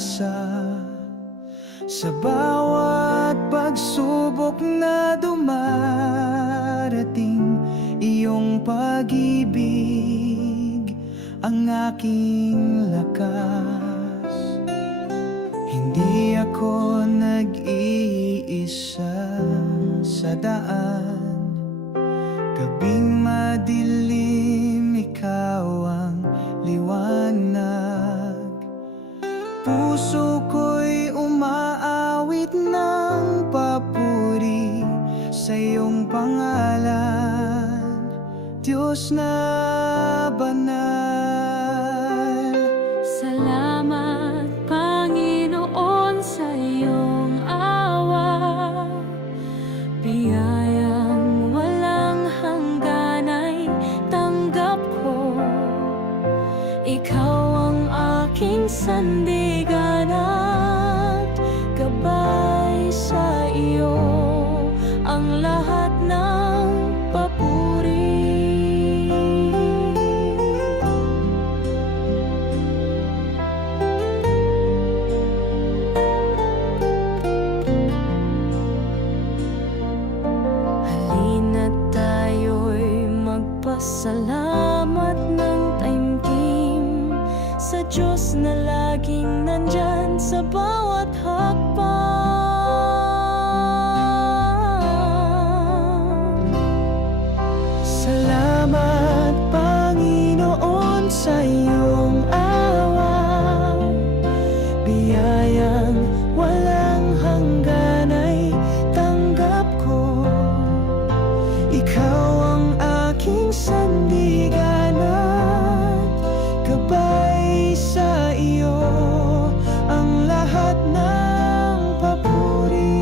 pag-asa. Sa bawat pagsubok na dumarating, iyong pag-ibig ang aking lakas. Hindi ako nag-iisa sa daan, gabing madilim, ikaw ang liwanag. Puso ko'y umaawit ng papuri sa iyong pangalan, Diyos na banal. Salamat, Panginoon, sa iyong awa. Biyayang walang hanggan ay tanggap ko. Ikaw ang aking sandigan at gabay. Sa iyo ang lahat ng papuri. Halina't tayo'y magpasalamat ng taimtim sa Diyos na laging nandyan sa bawat hakbang. Salamat, Panginoon, sa iyong awa. Biyayang walang hanggan ay tanggap ko. Ikaw ang aking sandigan at gabay. Sa iyo ang lahat ng papuri.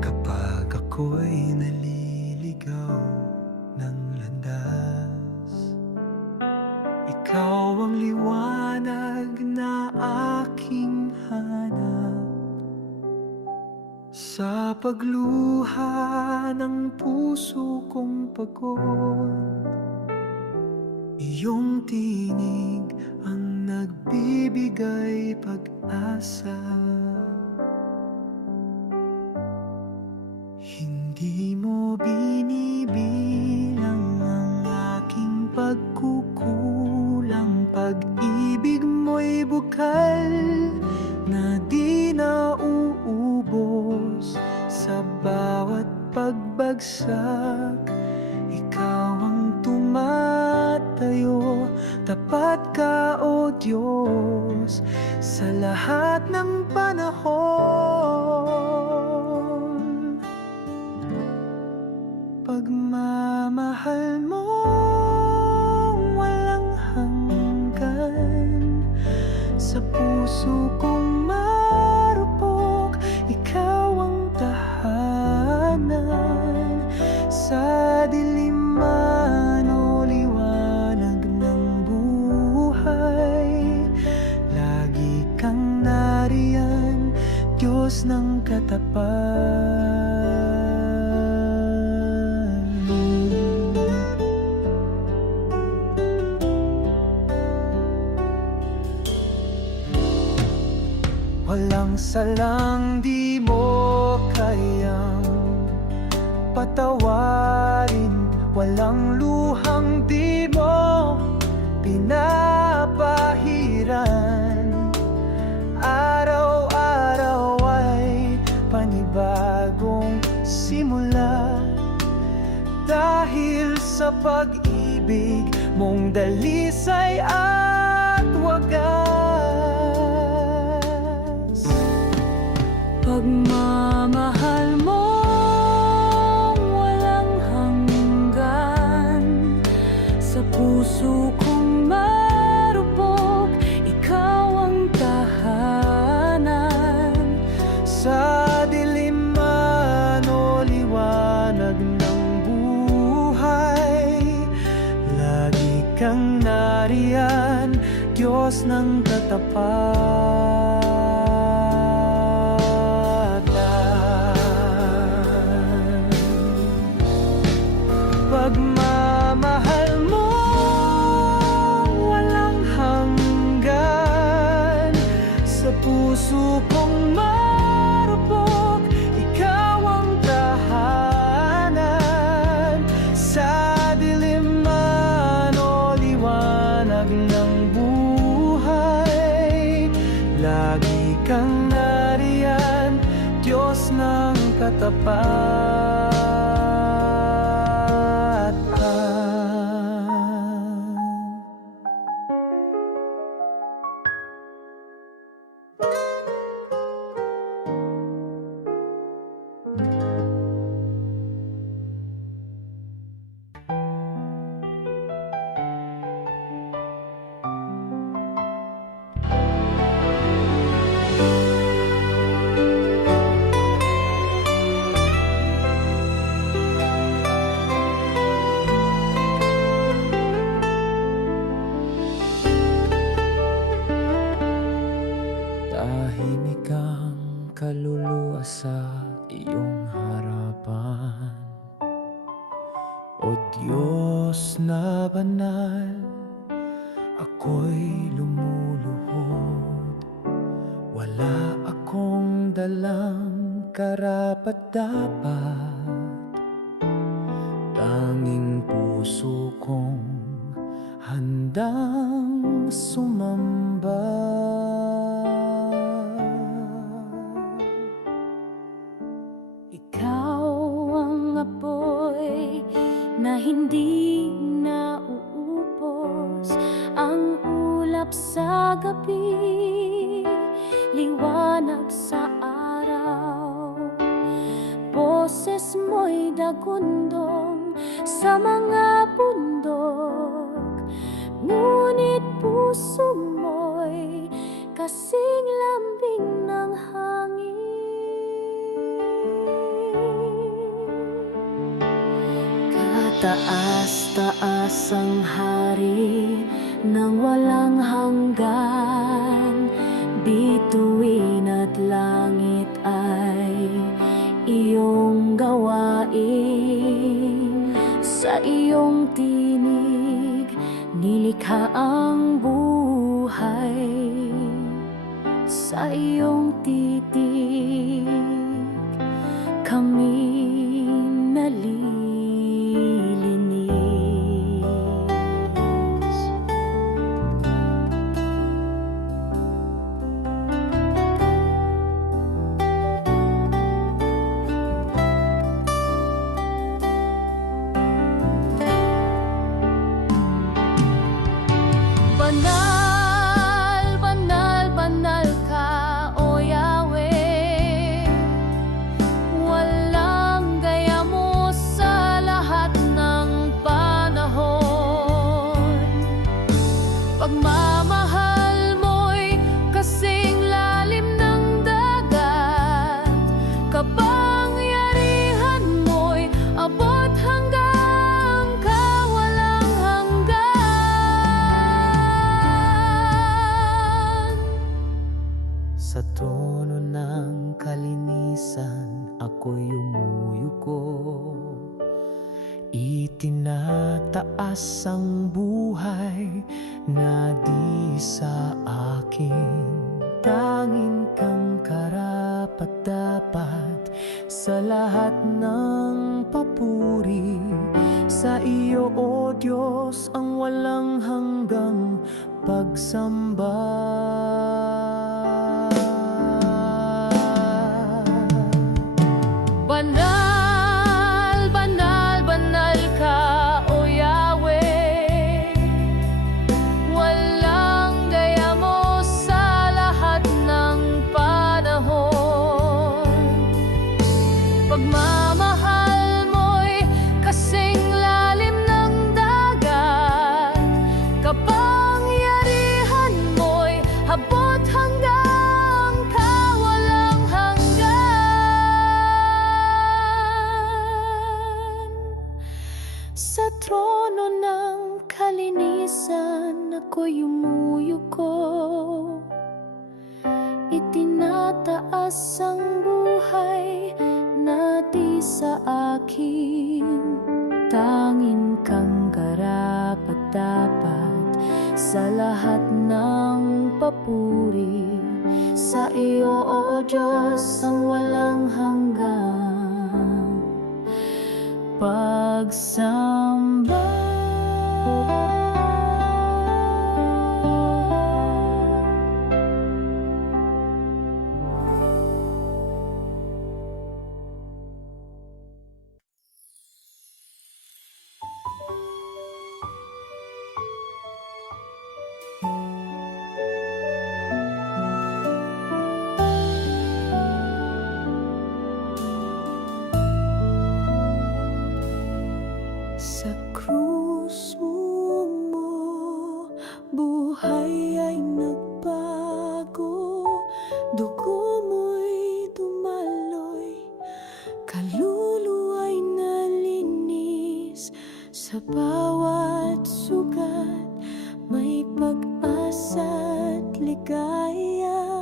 Kapag ako'y naliligaw ng landas, ikaw ang liwanag na aking hanap. Sa pagluha ng puso kong pagod, iyong tinig ang nagbibigay pag-asa. Hindi mo binibilang ang aking pagkukulang. Pag-ibig mo'y bukal na di nauubos. Sa bawat pagbagsak, ikaw ang tumatayo. Tapat ka, O Diyos, sa lahat ng panahon. Pagmamahal mo walang hanggan, sa puso kong marupok, ikaw ang tahanan. Sa dilim man o liwanag ng buhay, lagi kang nariyan, Diyos ng katapat. Walang salang di mo kayang patawarin, walang luhang di mo pinapahiran. Araw-araw ay panibagong simula, dahil sa pag-ibig mong dalisay at wagas. Pagmamahal Sa puso kong marupok, ikaw ang tahanan. Sa dilim man o liwanag ng buhay, lagi kang nariyan, Diyos ng katapatan. Pagmamahal mo walang hanggan, sa puso kong marupok, ikaw ang tahanan. Sa dilim man o liwanag ng buhay, lagi kang nariyan, Diyos ng katapatan. Tahimik ang kaluluwa sa iyong harapan, O Diyos na banal, ako'y lumuluhod. Wala akong dalang karapat-dapat, tanging puso kong handang sumamba. Ikaw ang apoy na hindi nauubos, ang ulap sa gabi, liwanag sa araw. Boses mo'y dagundong sa mga bundok, ngunit puso mo'y kasing lambing ng hangin. Taas-taas ang hari nang walang hanggan, bituin at langit ay iyong gawain. Sa iyong tinig nilikha ang buhay, sa iyong titig kami nalilinis. Banal, banal, banal ka, O Yahweh. Walang gaya mo sa lahat ng panahon. Pagmamahal mo'y kasing lalim ng dagat, kapangyarihan mo'y abot hanggang kawalang hanggan. Sa tono ng kalinisan ako'y umuyuko, itinataas ang buhay na di sa akin. Tanging kang karapat-dapat sa lahat ng papuri. Sa iyo, O Diyos, ang walang hanggang pagsamba. Banal, banal, banal ka, O Yahweh. Walang gaya mo sa lahat ng panahon. Pagmamahal mo'y kasing lalim ng dagat, ako'y yumuyuko. Itinataas ang buhay na di sa akin. Tanging kang karapat-dapat sa lahat ng papuri. Sa iyo, O Diyos, ang walang hanggang pagsamba. Sa krus mo, buhay ay nagbago. Dugo mo'y dumaloy, kaluluwa'y nalinis. Sa bawat sugat, may pag-asa't ligaya.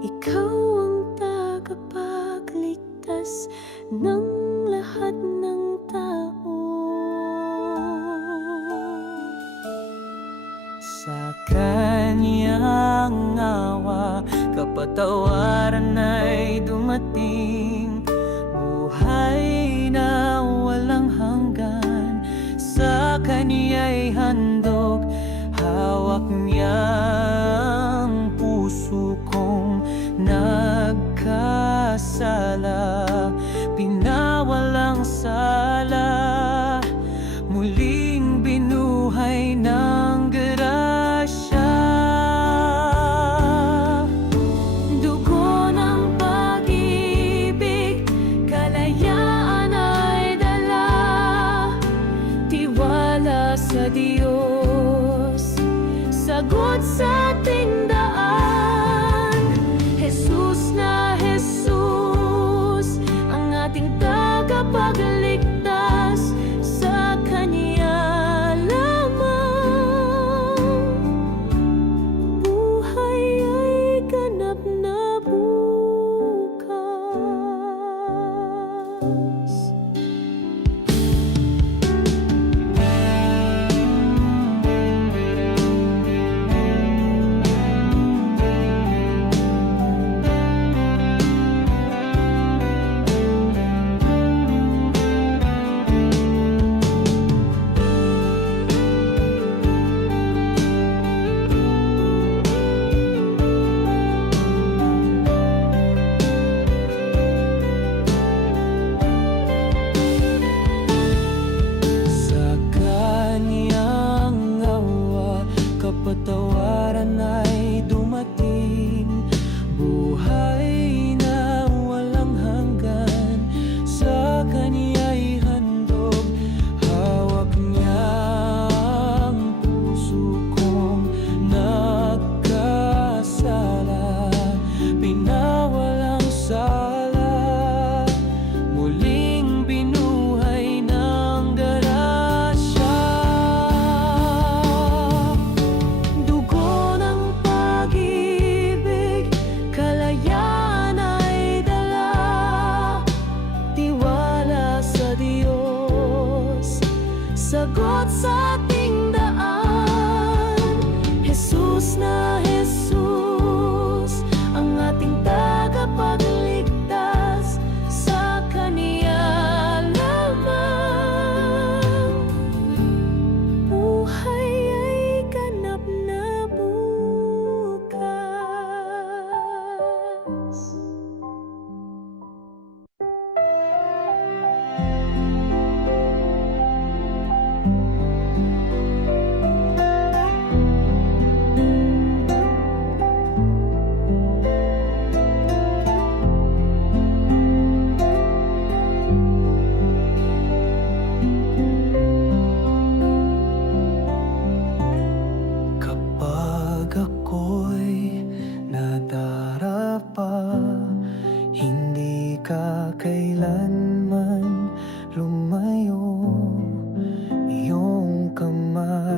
Ikaw ang tagapagligtas ng lahat ng tao. Sa kanyang awa, kapatawaran ay dumating. Buhay na walang hanggan, sa kanya'y handog. Hawak niya ang puso kong nagkasala, pinawalang sala, muling binuhay ng grasya. Dugo ng pag-ibig, kalayaan ay dala, tiwala sa Diyos, sagot sa ating daan. Jesus na Jesus, ang ating tagapagligtas, sa Kanya lamang buhay ay ganap na bukas.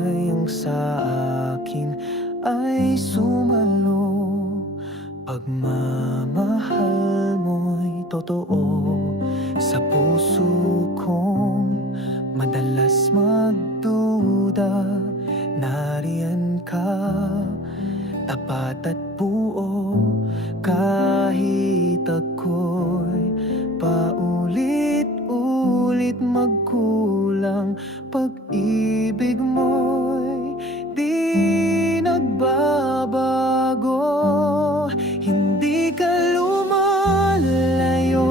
ang sa akin ay sumalo. Pagmamahal mo'y totoo sa puso kong madalas magduda. Nariyan ka, tapat at buo, kahit ako'y paulit-ulit magkulang. Pag-ibig mo'y di nagbabago. Hindi ka lumalayo,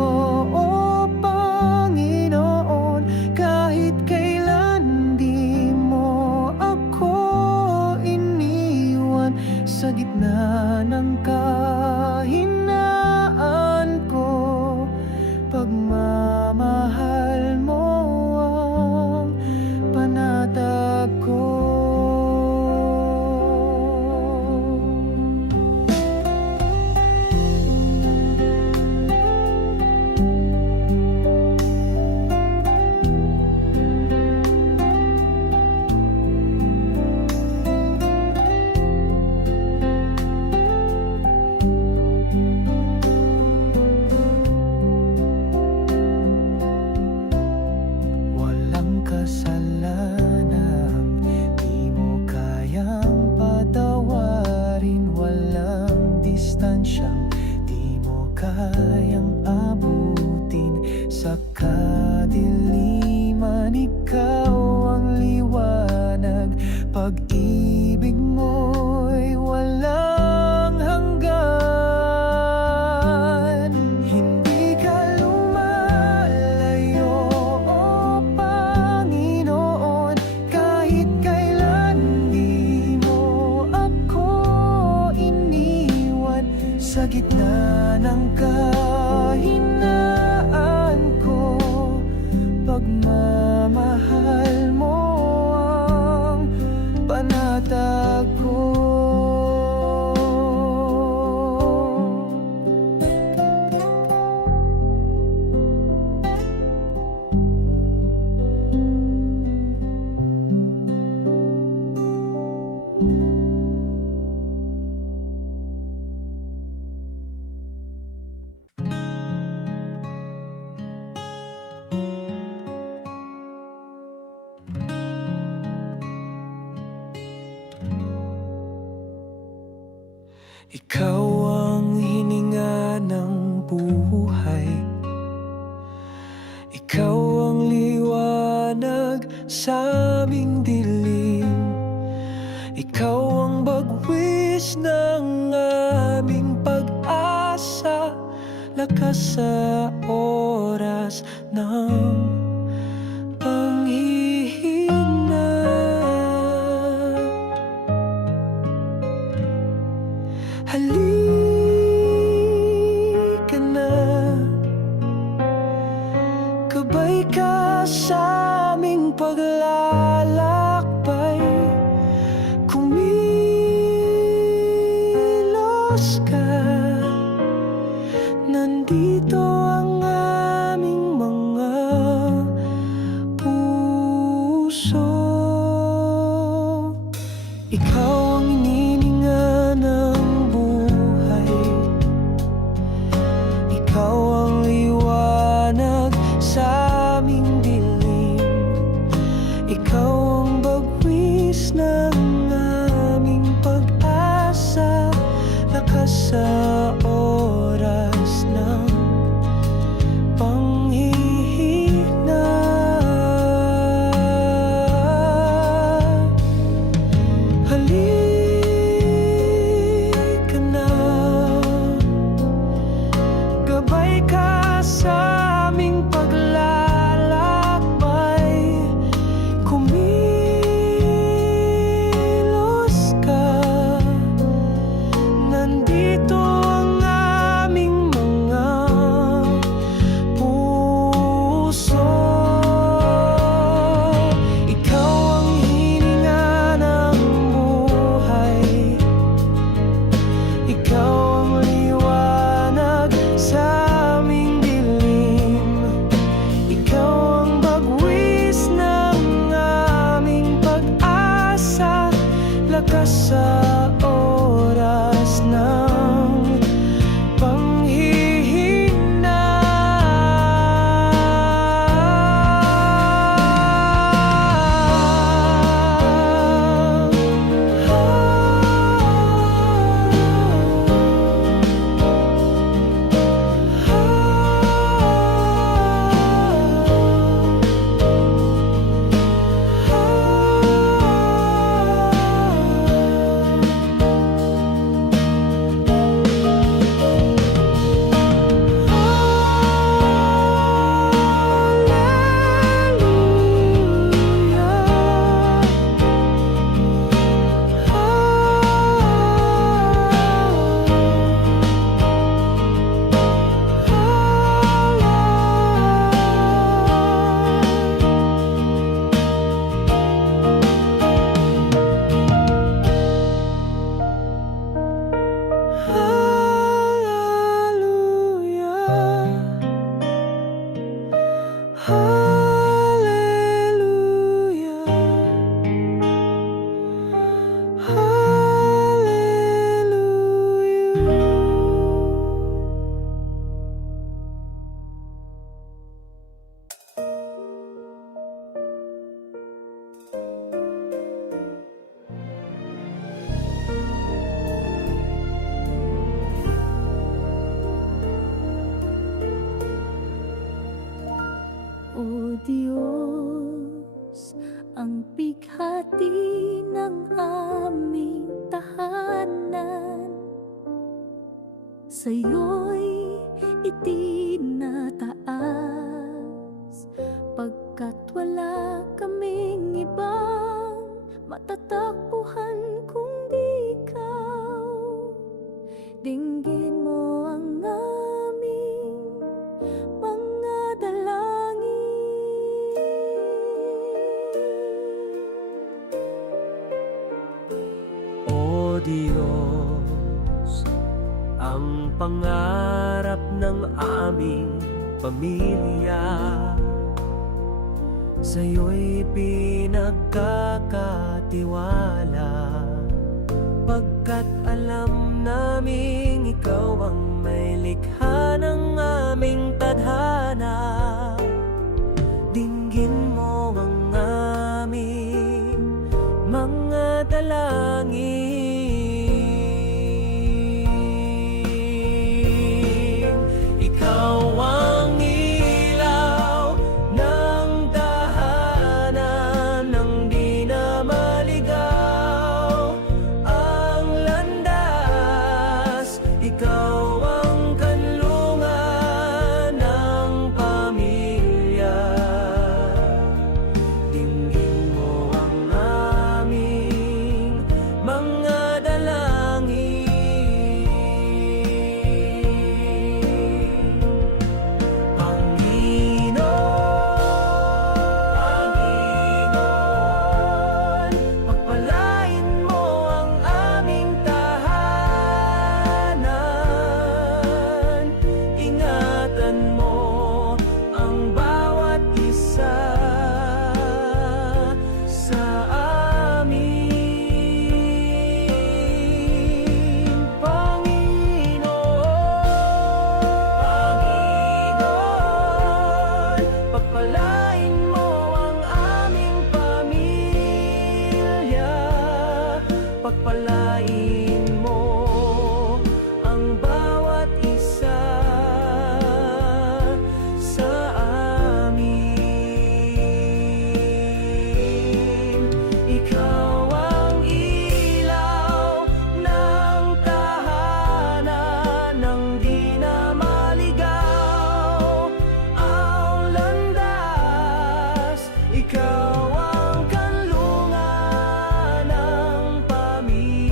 o Panginoon. Kahit kailan di mo ako iniwan. Sa gitna ng kahinaan ko, pagmamahal mo ang panatag ko. Walang kasalanan, di mo kayang patawarin. Walang distansyang di mo kayang abutin. Sa kadiliman, ikaw ang liwanag. Pag-ibig mo'y walang hanggan. Hindi ka lumalayo, o Panginoon. Kahit kailan di mo ako iniwan. Sa gitna ng kahinaan ko, pagmamahal mo ang panatag ko. Ikaw ang hininga ng buhay. Ikaw ang liwanag sa aming dilim. Ikaw ang bagwis ng aming pag-asa. Lakas sa oras ng panghihina. Halika na, gabay ka sa aming paglalakbay. Kumilos ka, nandito ang aming mga puso. Ikaw ang inininga ng buhay. Ikaw ang liwanag sa aming dilim. Ikaw ang bagwis ng aming pag-asa. Lakas sa oras ng panghihina. Halika na, gabay ka sa aming paglalakbay. Kumilos ka, nandito lakas sa oras ng panghihina. O Diyos, ang bighati ng aming tahanan, sa'yo'y itinataas, pagkat wala kaming ibang matatakbuhan kundi ikaw. Dinggin mo ang aming mga dalangin. O Diyos, ang pangarap ng aming pamilya, sa'yo'y pinagkakatiwala, pagkat alam naming ikaw ang may likha ng aming tadhana. Dinggin mo ang aming mga dalangin. Ikaw ang ilaw ng tahanan, ng di na maligaw ang landas. Ikaw ang kanlungan ng pamilya. Dinggin mo ang aming mga dalangin. Panginoon, pagpalain mo ang aming tahanan. Ingatan mo ang bawat isa sa amin. Panginoon, pagpalain mo ang aming pamilya. Pagpalain mo ang bawat isa sa amin. Ikaw ang ilaw ng tahanan, ng di na maligaw ang landas. Ikaw ang kanlungan ng pamilya.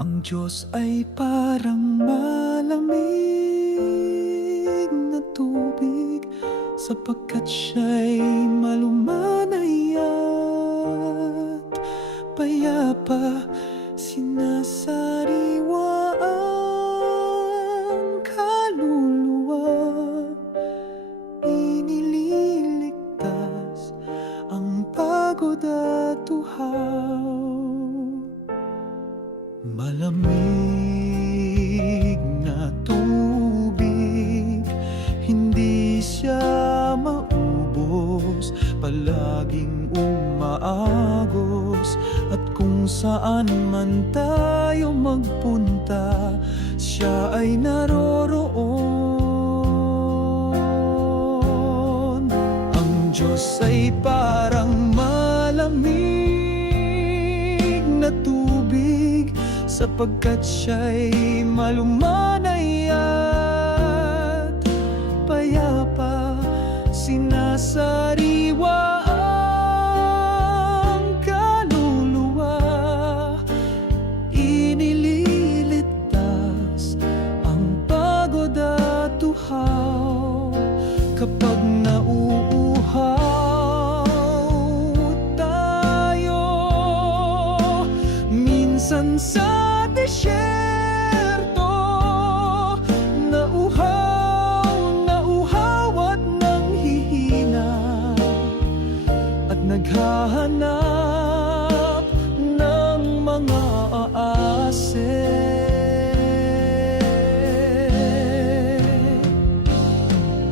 Ang Diyos ay parang malamig na tubig, sapagkat siya'y malumanay at payapa. Sinasariwa ang kaluluwa, inililigtas ang pagod at uhaw. Malamig na tubig, hindi siya maubos, palaging umaagos. At kung saan man tayo magpunta, siya ay naroroon. Ang Diyos ay parang malamig na tubig, sapagkat siya'y malumanay at payapa. Sinasariwa ang kaluluwa, inililigtas ang pagod at uhaw. Kapag nauuhaw tayo minsan sa disyerto, nauhaw at nanghihina, at naghahanap ng mga aase.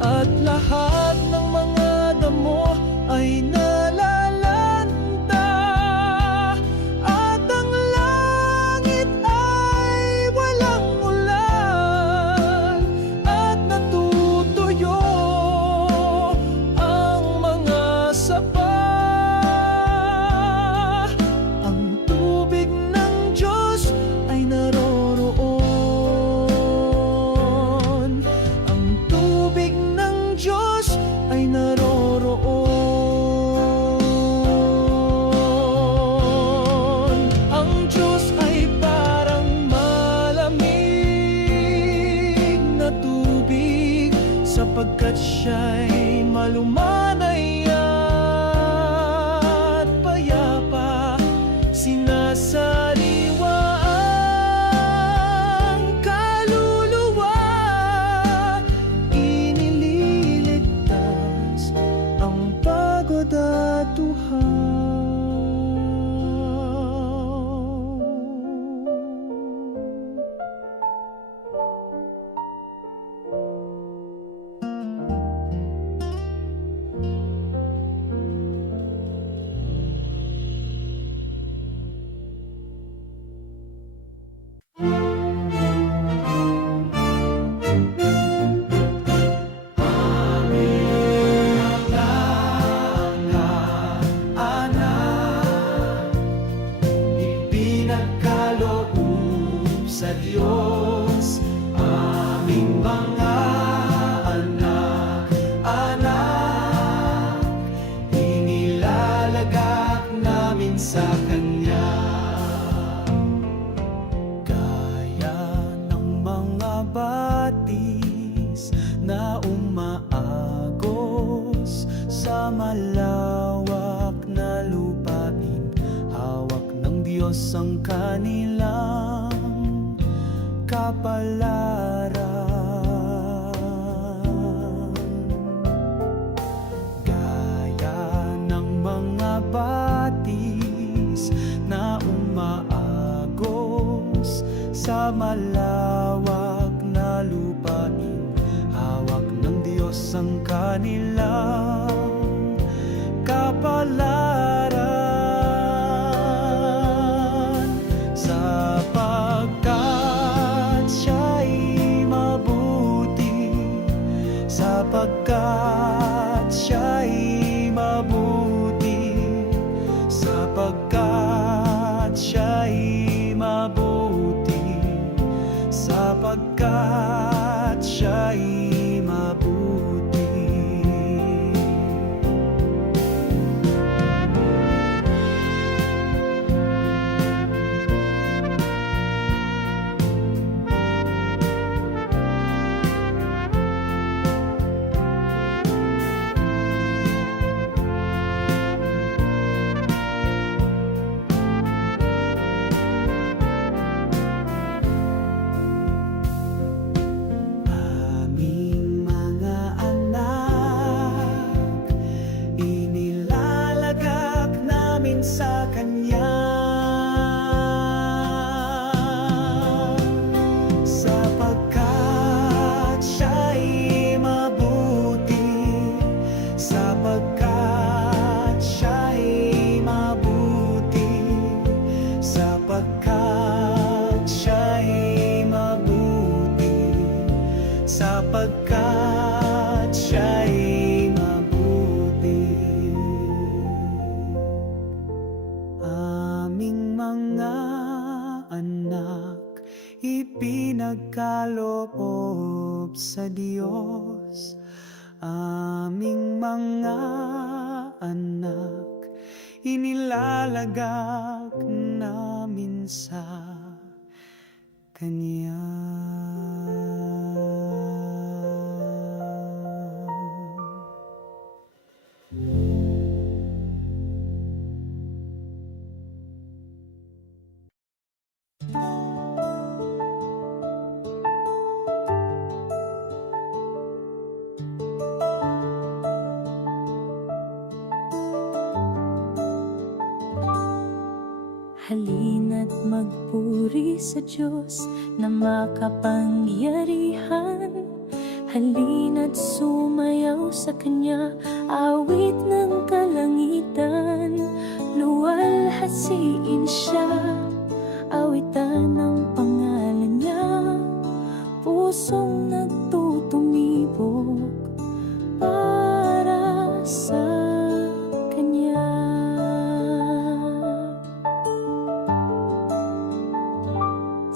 At lahat ng mga damo ay nalalanta, at ang langit ay walang ulan, at natutuyo ang mga sapa. Ang tubig ng Diyos ay naroroon. Ang tubig ng Diyos ay naroroon. Ang Diyos ay parang malamig na tubig, sapagkat siya'y malumanay at payapa. Sinasariwa ang kaluluwa, inililigtas ang pagod at uhaw. Ipinagkaloob sa Diyos aming mga anak, inilalagak namin sa Kanya. Gaya ng mga batis na umaagos sa malawak na lupain, hawak ng Diyos ang kanilang kapalaran. Gaya ng mga batis na umaagos sa malawak na lupain, hawak ng Diyos ang kanilang kapalaran. Sapagkat siya'y mabuti, sapagkat siya'y mabuti, sapagkat siya'y mabuti, sapagkat siya'y mabuti. sapagkat siya'y mabuti. Aming mga anak, ipinagkaloob sa Diyos. Aming mga anak, inilalagak namin sa Kanya. Halina't magpuri sa Diyos na makapangyarihan. Halina't sumayaw sa Kanya, awit ng kalangitan. Luwalhasiin siya, awitan ng pangalan niya. Pusong nagtutumibok para sa Kanya.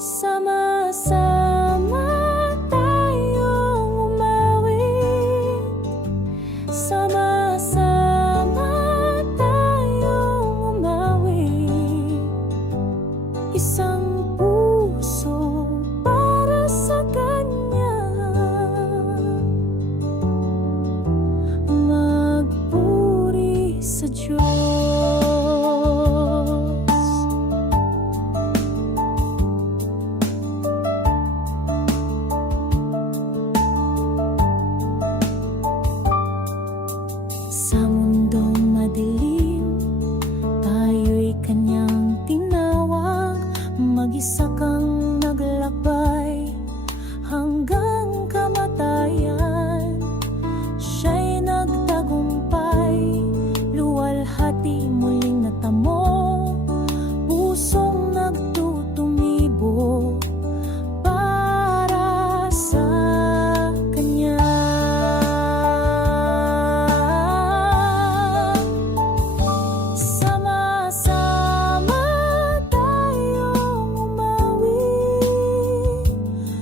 Sama-sama tayong umawit, sama-sama tayong umawit. Isang puso para sa Kanya, magpuri sa Diyos. Sa mundong madilim, tayo'y Kanyang tinawag. Mag-isa kang naglakbay hanggang kamatayan. Siya'y nagtagumpay, luwalhati muling natamo. Pusong nagtutumibo para sa Kanya. Sama-sama tayong umawit,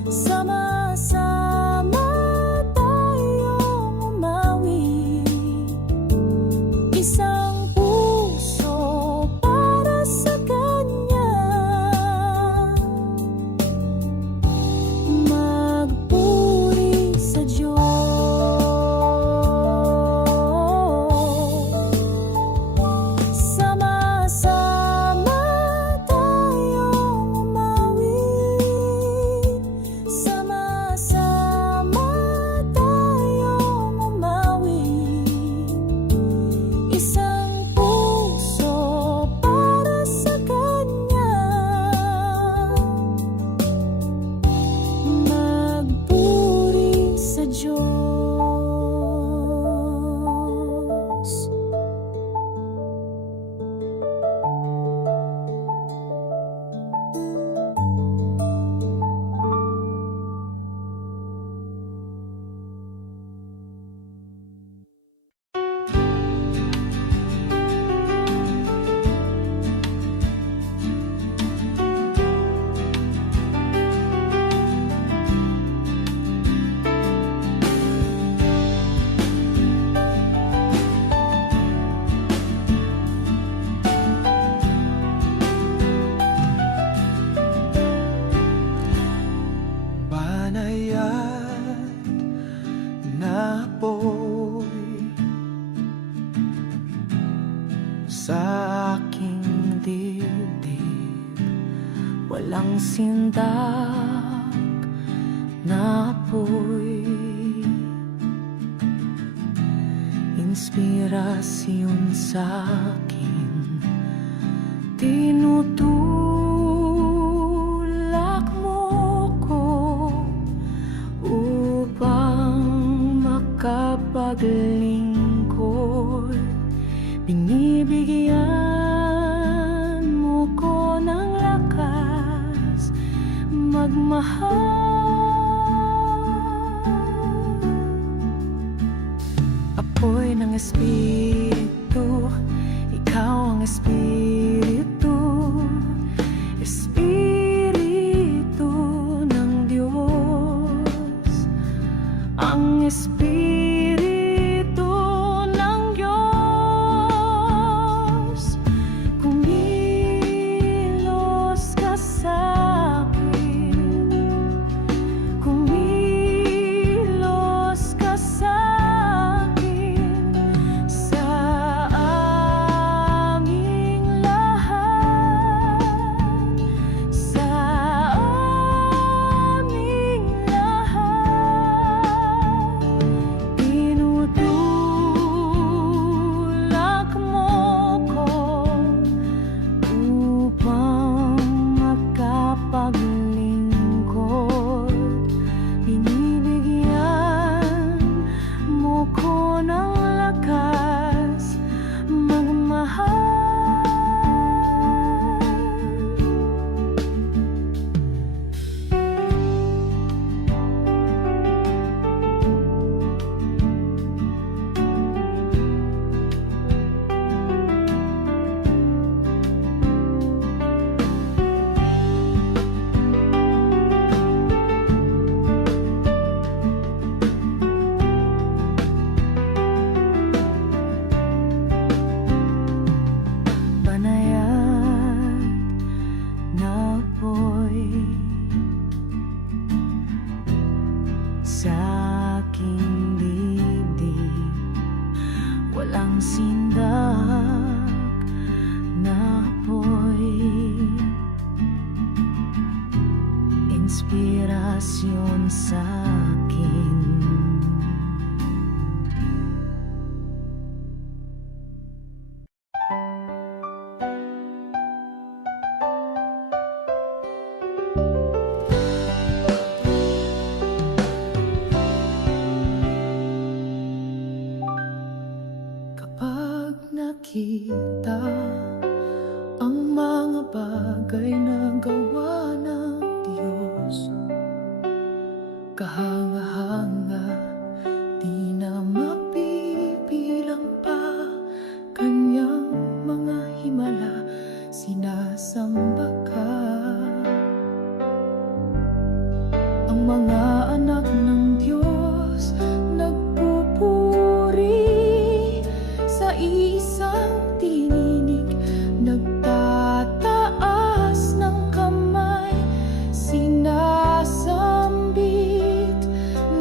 sama-sama tayong umawit. Isang puso para sa Kanya, magpuri sa Diyos. Sama-sama tayong umawit, sama-sama tayong umawit. Isang puso para sa Kanya, magpuri sa Diyos. Banayad na apoy sa aking dibdib, walang sindak na apoy. Inspirasyon sa akin, tinutulak mo ko upang makapaglingkod. Binibigyan mo ko ng lakas magmahal. inspirasyon sa akin. Kapag nakita ang mga bagay na gawa ng Diyos, kahanga-hanga, di na mapipilang pa, kanyang mga himala, sinasamba ka. Ang mga anak ng Diyos nagpupuri sa isang tininig, nagtataas ng kamay, sinasambit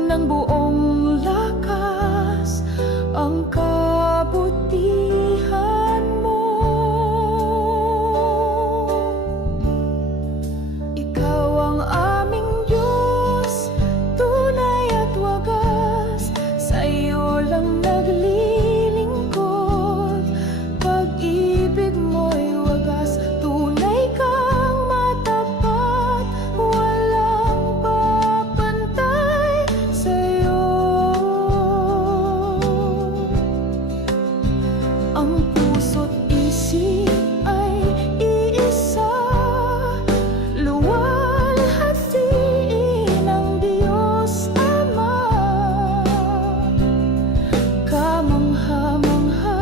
ng buong lakas ang kabutihan mo. Ikaw ang aming Diyos, tunay at wagas, sa iyo lang naglilingkod. Pag-ibig mo'y wagas, tunay kang matapat, walang papantay sa'yo. Ang puso't isip ay iisa, luwalhatiin ang Diyos Ama. Kamangha-mangha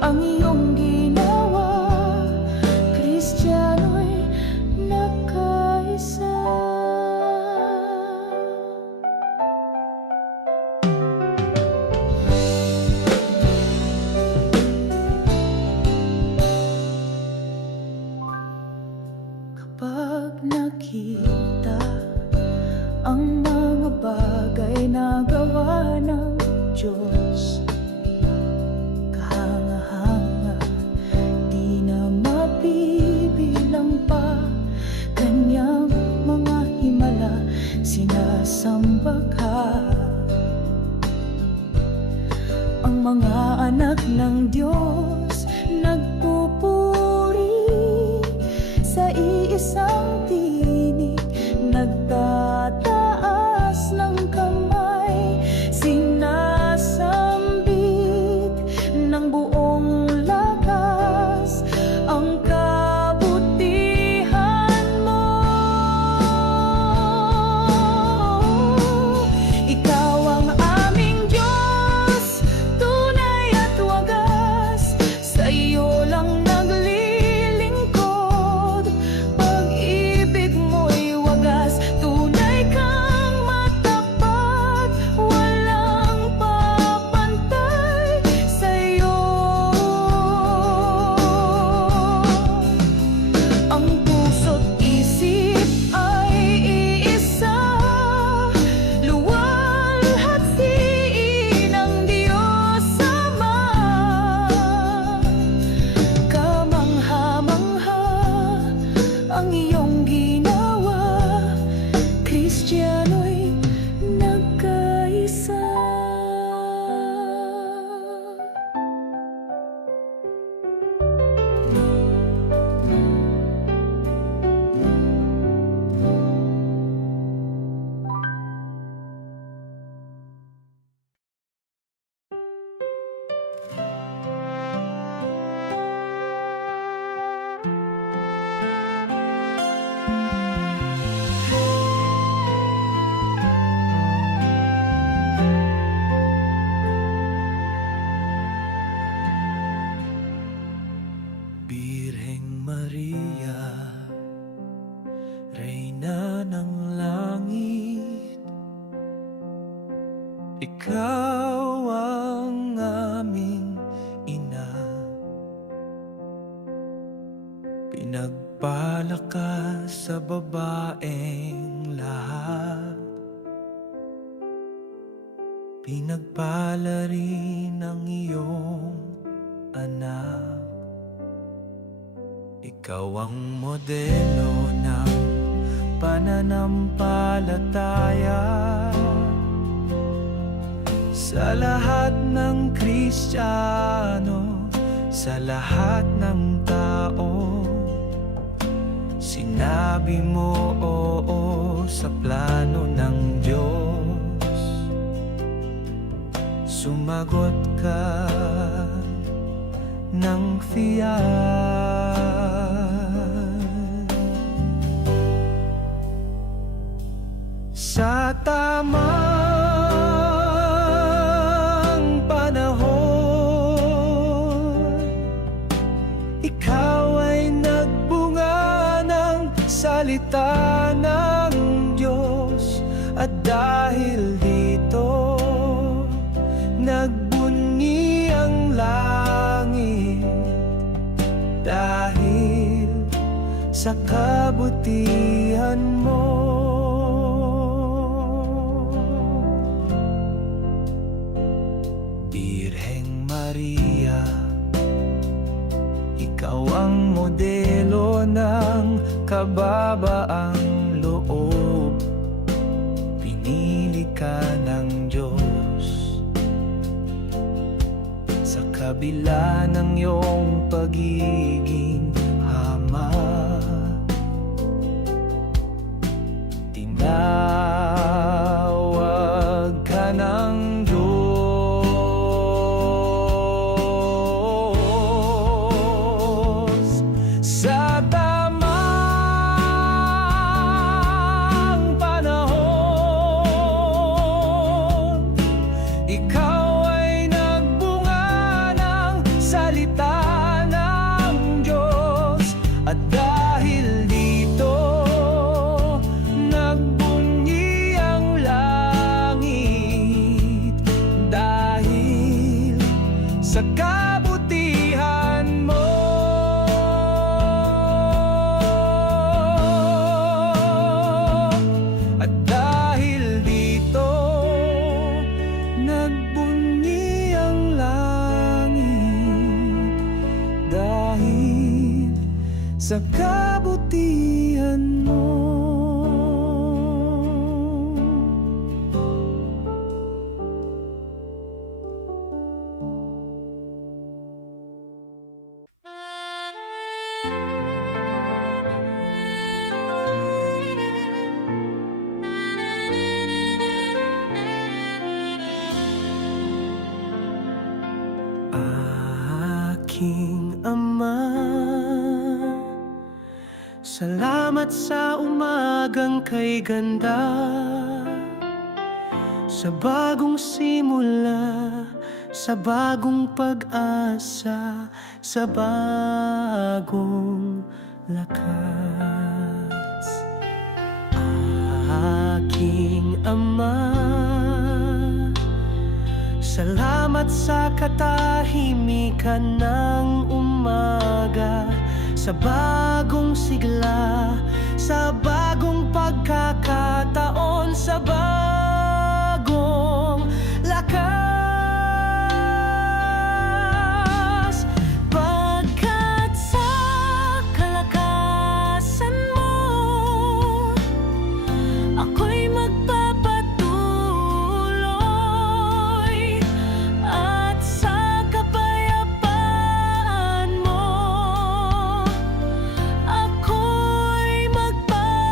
ang iyong ginawa, Kristiyano'y nagkaisa. Kapag nakita ang mga bagay na gawa ng Diyos, kahanga-hanga, di na mabibilang pa, kanyang mga himala, sinasamba ka. Ang mga anak ng Diyos nagpupuri sa iisang tinig, nagtataas ng kamay, sinasambit ng buong lakas ang kabutihan mo. Ikaw ang aming Diyos, tunay at wagas, sa iyo lang naglilingkod. Pag-ibig mo'y wagas, tunay kang matapat, walang papantay sa'yo. Ang puso't isip ay iisa, luwalhatiin ang Diyos Ama. Kamangha-mangha ang iyong ginawa, Kristiyano'y nagkaisa. Birheng Maria, Reyna ng langit, ikaw ang aming ina. Pinagpala ka sa babaeng lahat, pinagpala rin ang iyong anak. Ikaw ang modelo ng pananampalataya sa lahat ng Kristiyano, sa lahat ng tao. Sinabi mo oo sa plano ng Diyos. Sumagot ka ng tiyak. Sa tamang panahon, ikaw ay nagbunga ng salita ng Diyos. At dahil dito, nagbunyi ang langit. Dahil sa kabutihan mo, Birheng Maria, ikaw ang modelo ng kababaang loob. Pinili ka ng Diyos sa kabila ng iyong pagiging ama. Tinawag ka ng Diyos sa tamang panahon. Ikaw ay nagbunga ng salita ng Diyos. At dahil dito, nagbunyi ang langit. Dahil sa kabutihan mo, at dahil dito, nagbunyi ang langit. Dahil sa kabutihan mo. Aking Ama, salamat sa umagang kay ganda, sa bagong simula, sa bagong pag-asa, sa bagong lakas. Aking Ama, salamat sa katahimikan ng umaga, sa bagong sigla, sa bagong pagkakataon, sa bagong lakas. Pagkat sa kalakasan mo, ako'y magpapatuloy. At sa kapayapaan mo, ako'y magpapatuloy.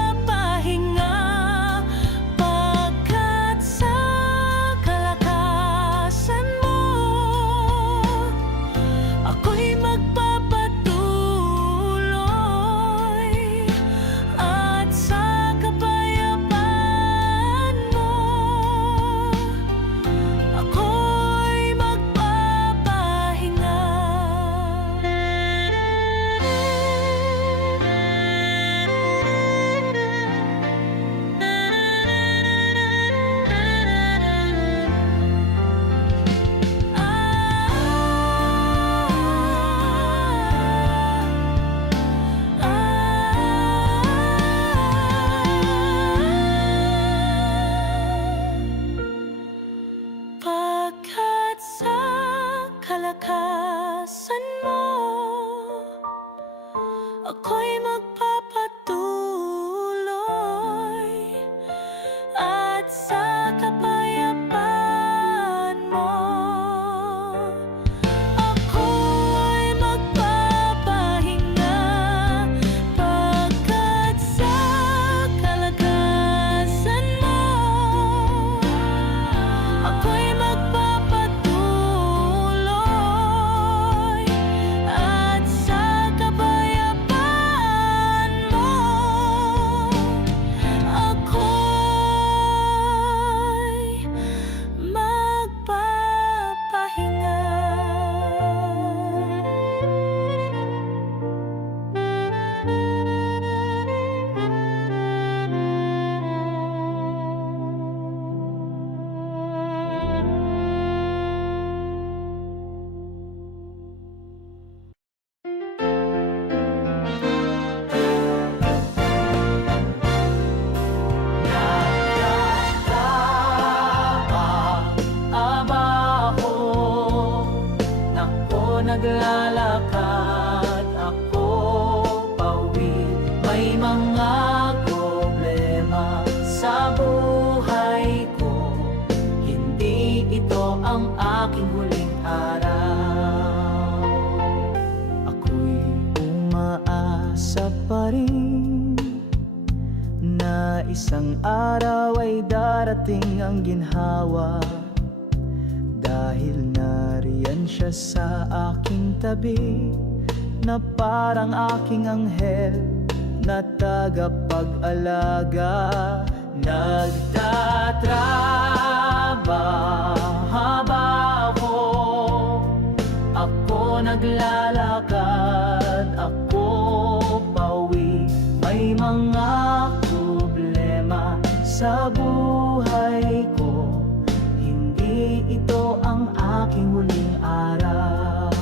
na isang araw ay darating ang ginhawa, dahil nariyan siya sa aking tabi, na parang aking anghel na tagapag-alaga. Nagtatrabaho, ako naglalakad, ako pauwi. May mga problema sa buhay ko, hindi ito ang aking huling araw.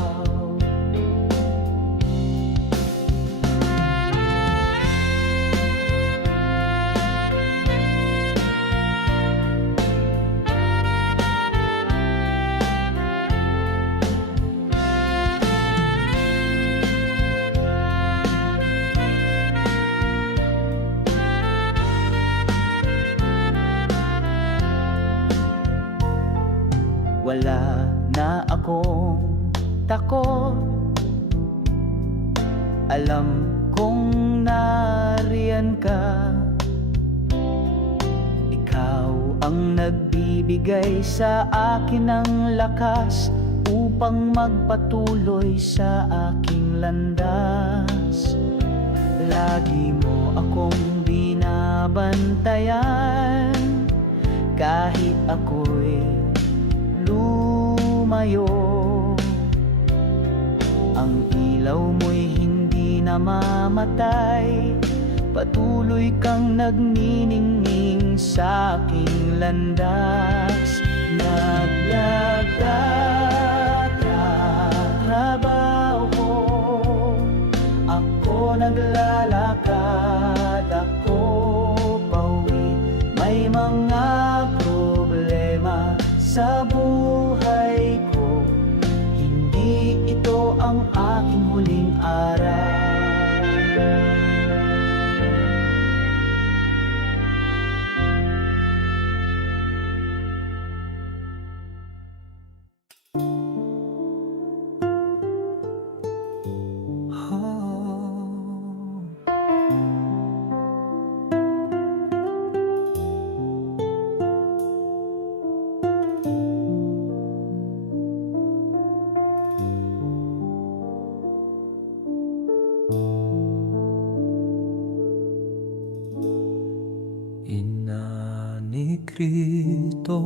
Wala na akong takot, alam kong nariyan ka. Ikaw ang nagbibigay sa akin ng lakas upang magpatuloy sa aking landas. Lagi mo akong binabantayan kahit ako'y lumayo. Ang ilaw mo'y hindi namamatay, patuloy kang nagniningning sa aking landas. Nagtatrabaho, ako naglalakad, ako pauwi. May mga problema sa buhay ko, hindi ito ang aking huling araw. Ina ni Cristo,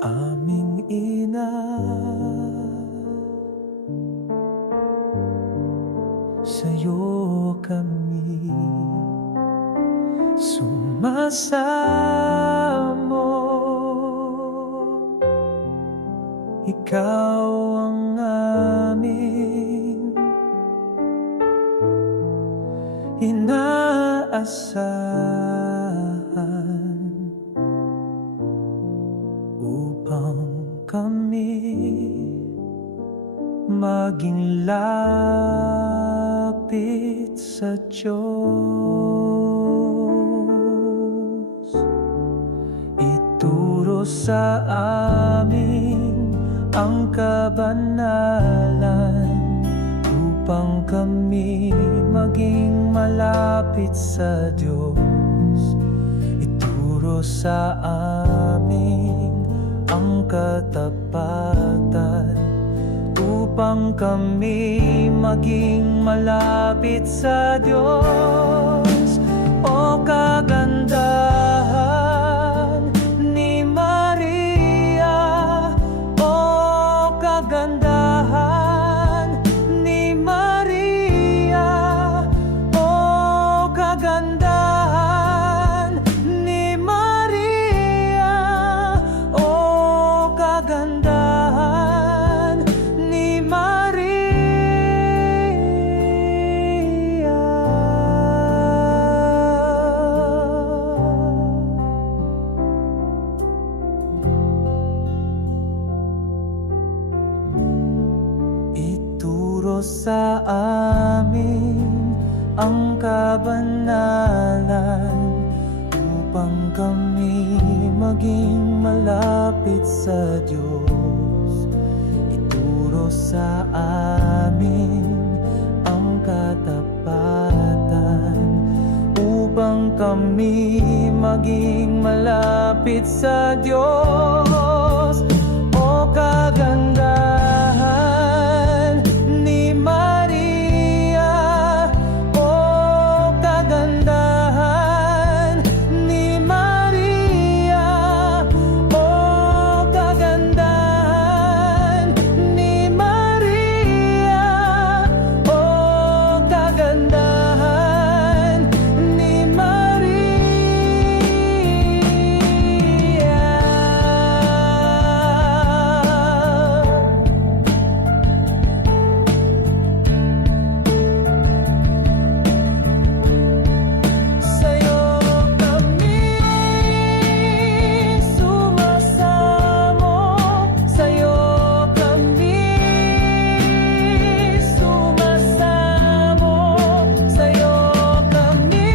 aming ina, sa'yo kami sumasamo. Ikaw ang aming inaasahan upang kami maging lapit sa Diyos. Ituro sa amin ang kabanalan upang kami maging malapit sa Diyos. Ituro sa amin ang katapatan upang kami maging malapit sa Diyos. O kagandahan ni Maria, o kagandahan ni Maria, o kagandahan ni Maria, o kagandahan ni Maria. Ituro sa amin ang kabanalan upang kami maging malapit sa Diyos. Ituro sa amin ang katapatan kami maging malapit sa Diyos. O kagandahan ni Maria, o kagandahan ni Maria, o kagandahan ni Maria, o kagandahan ni Sa'yo kami sumasamo, sa'yo kami sumasamo, sa'yo kami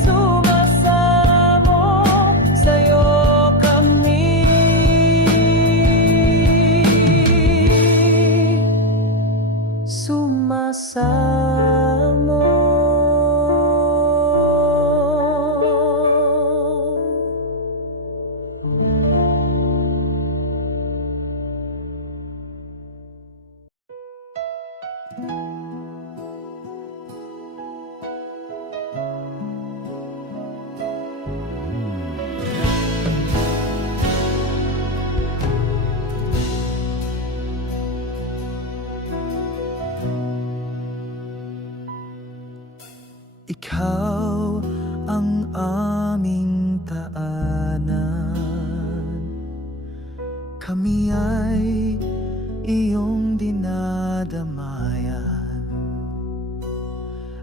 sumasamo, sa'yo kami sumasamo. Ikaw ang aming taanan, kami ay iyong dinadamayan,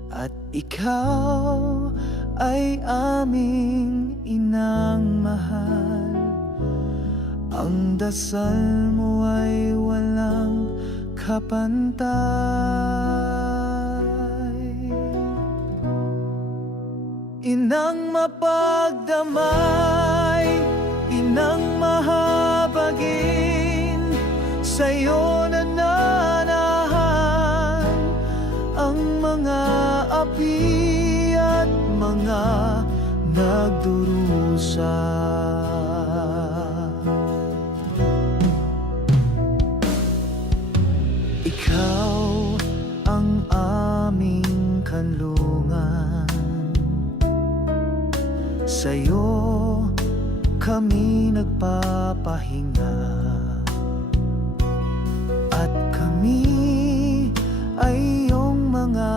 at ikaw ay aming inang mahal. Ang dasal mo ay walang kapantay. Inang mapagdamay, inang mahabagin, sa'yo nananahan ang mga api at mga nagdurusa. Ikaw ang aming kanlungan, sa'yo kami nagpapahinga, at kami ay iyong mga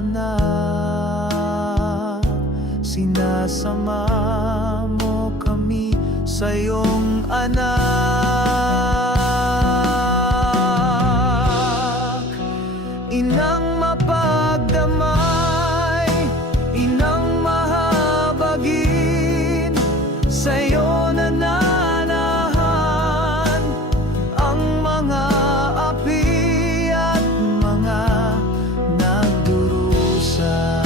anak. Sinasama mo kami sa iyong anak. Inang mapagdamay, inang mahabagin, sa'yo nananahan ang mga api at mga nagdurusa.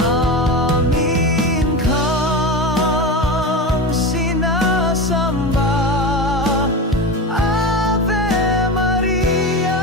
Amin kang sinasamba, Ave Maria,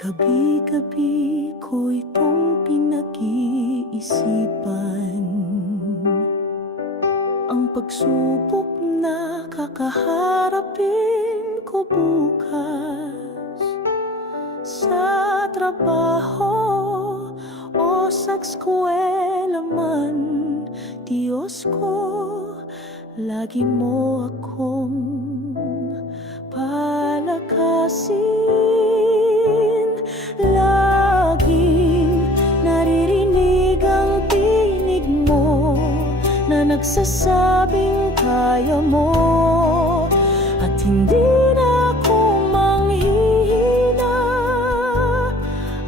Gabi-gabi ko itong pinag-iisipan, ang pagsubok na kakaharapin ko bukas sa trabaho o sa eskwela man. Diyos ko, lagi mo akong palakasin. Laging naririnig ang tinig mo na nagsasabing kaya mo, at hindi na ako manghihina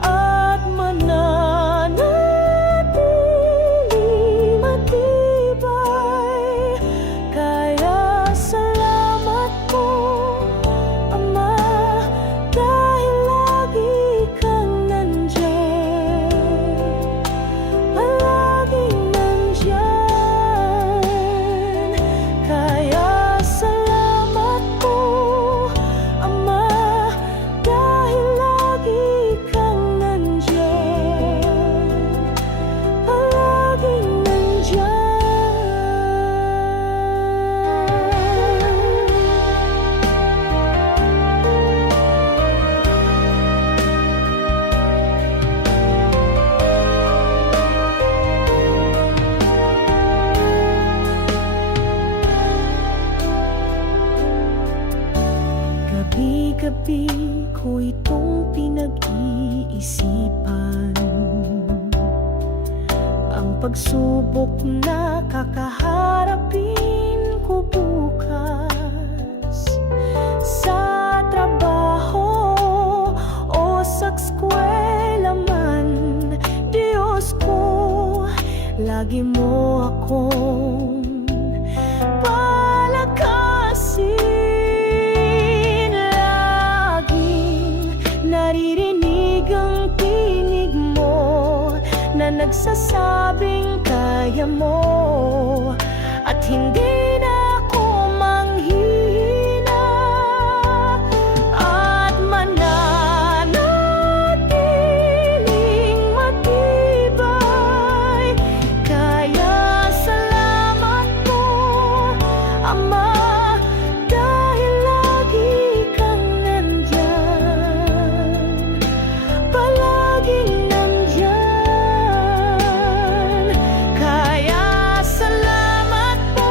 at mananatiling matibay. Kaya salamat po, Ama, dahil lagi kang nandyan, palaging nandyan. Kaya salamat po, Ama, dahil lagi kang nandyan, palaging nandyan. Gabi-gabi ko itong pinag-iisipan, ang pagsubok na kakaharapin ko bukas sa trabaho o sa eskwela man. Diyos ko, lagi mo akong palakasin. Naririnig ang tinig mo na nagsasabing kaya mo, at hindi na ako manghihina at mananatiling matibay. Kaya salamat po, Ama, dahil lagi kang nandyan, palaging nandyan. Kaya salamat po,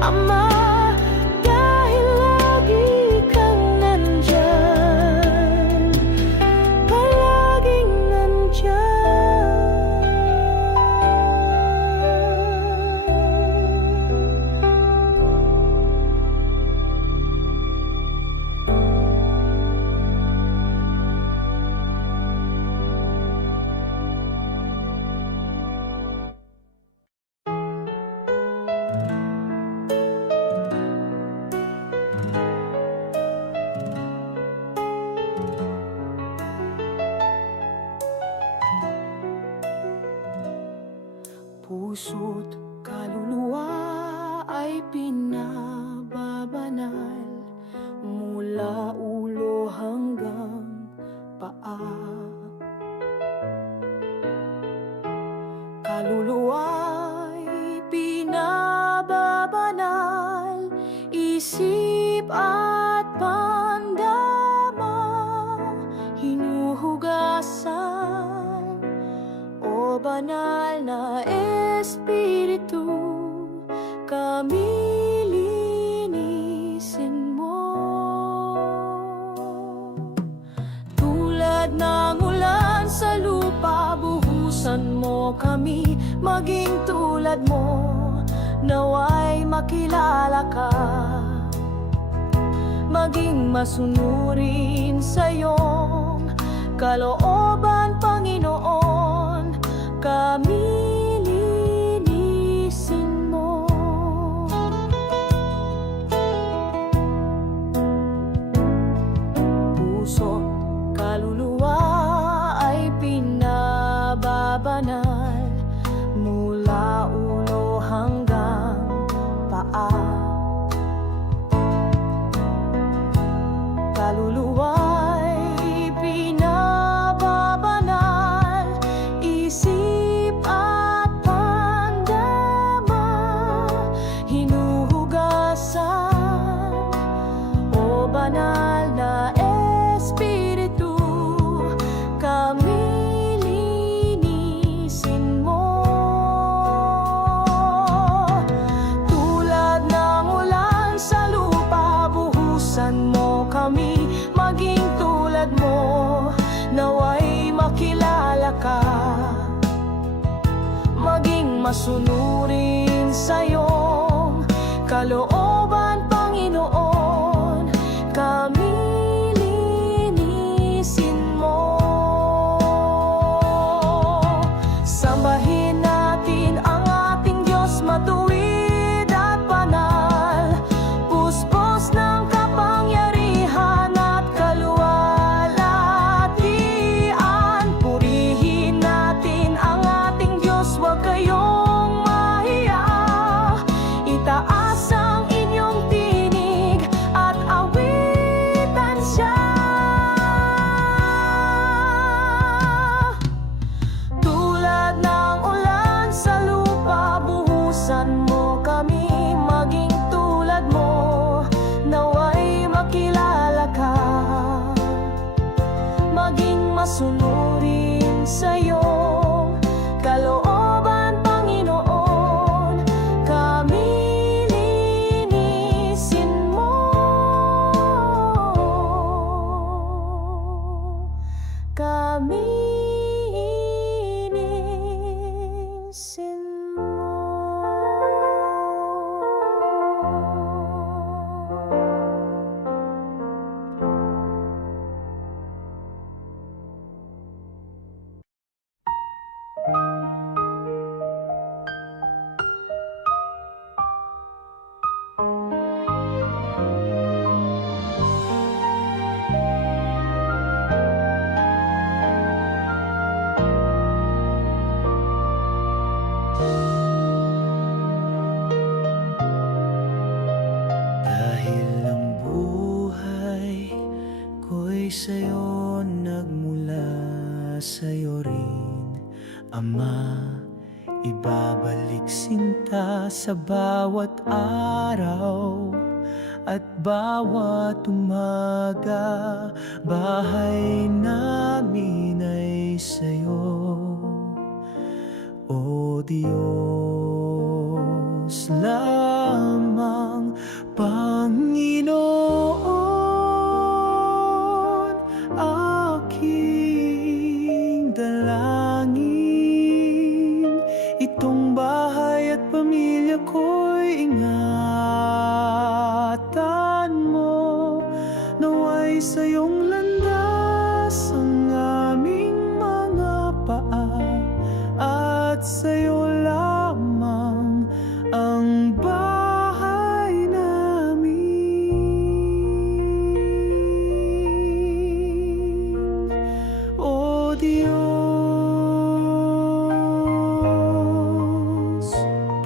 Ama, dahil lagi kang nandyan, palaging nandyan. Puso't kaluluwa ay pinababanal, mula ulo hanggang paa. Kaluluwa'y pinababanal, isip at pandama hinuhugasan. O banal na Espiritu, kami linisin mo. Tulad ng ulan sa lupa, buhusan mo kami, maging tulad mo, naway makilala ka, maging masunurin sa iyong kalooban, Panginoon. Kami linisin mo. Puso, kaluluwa ay pinababanal, mula ulo hanggang paa. Kaluluwa'y masunurin sa iyong kalooban, Panginoon. Kami linisin mo. Sambahin natin ang ating Diyos, matuwid at banal, puspos ng kapangyarihan at kaluwalhatian. Purihin natin ang ating Diyos, huwag kayong mahiya. Itaas ang inyong tinig at awitan siya. Tulad ng ulan sa lupa, buhusan mo kami, maging tulad mo, naway makilala ka, maging masunurin sa iyong kalooban, Panginoon. Kami linisin mo. Kami linisin mo. Dahil ang buhay ko'y sa'yo nagmula, sa'yo rin, Ama. Ibabalik sinta sa bawat araw at bawat umaga. Bahay namin ay sa'yo, O Diyos lamang, Panginoon. Aking dalangin, itong bahay at pamilya ko'y ingatan mo, naway sa iyong landas ang aming mga paa, at sa iyo lamang ang bahay namin, O Diyos.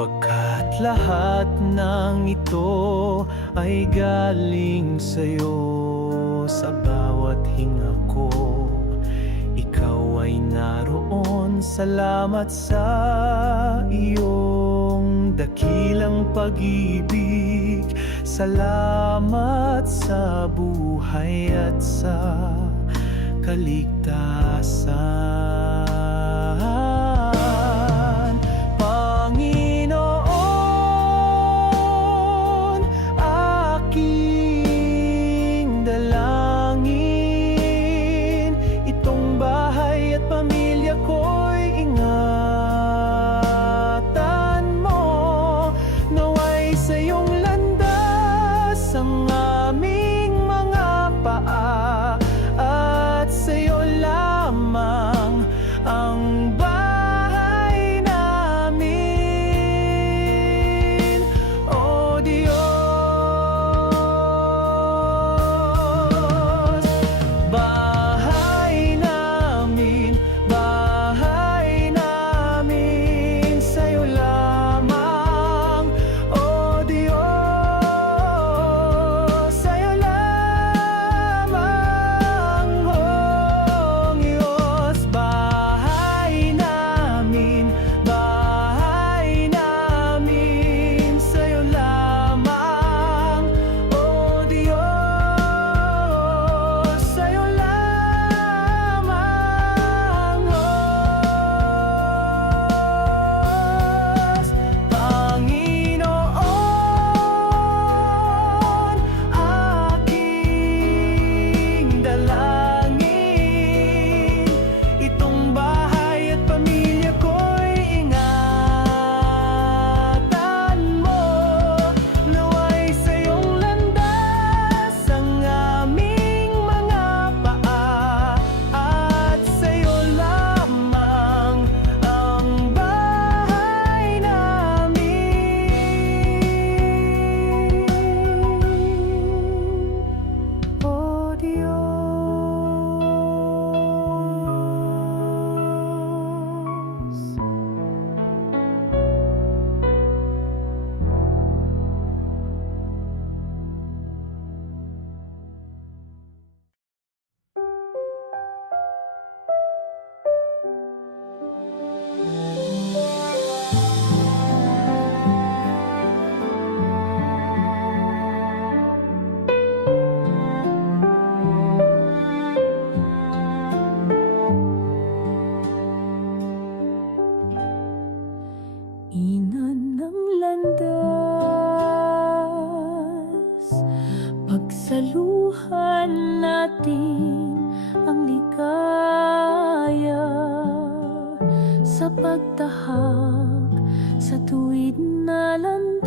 Pagkat lahat ng ito ay galing sa'yo, sa bawat hinga ko ikaw ay naroon. Salamat sa iyong dakilang pag-ibig, salamat sa buhay at sa kaligtasan, Panginoon. Aking dalangin, itong bahay at pamilya ko'y ingatan mo, naway sa iyong landas ang aming mga paa, at sa iyo lamang regaluhan natin ang ligaya sa pagtahak sa tuwid na landas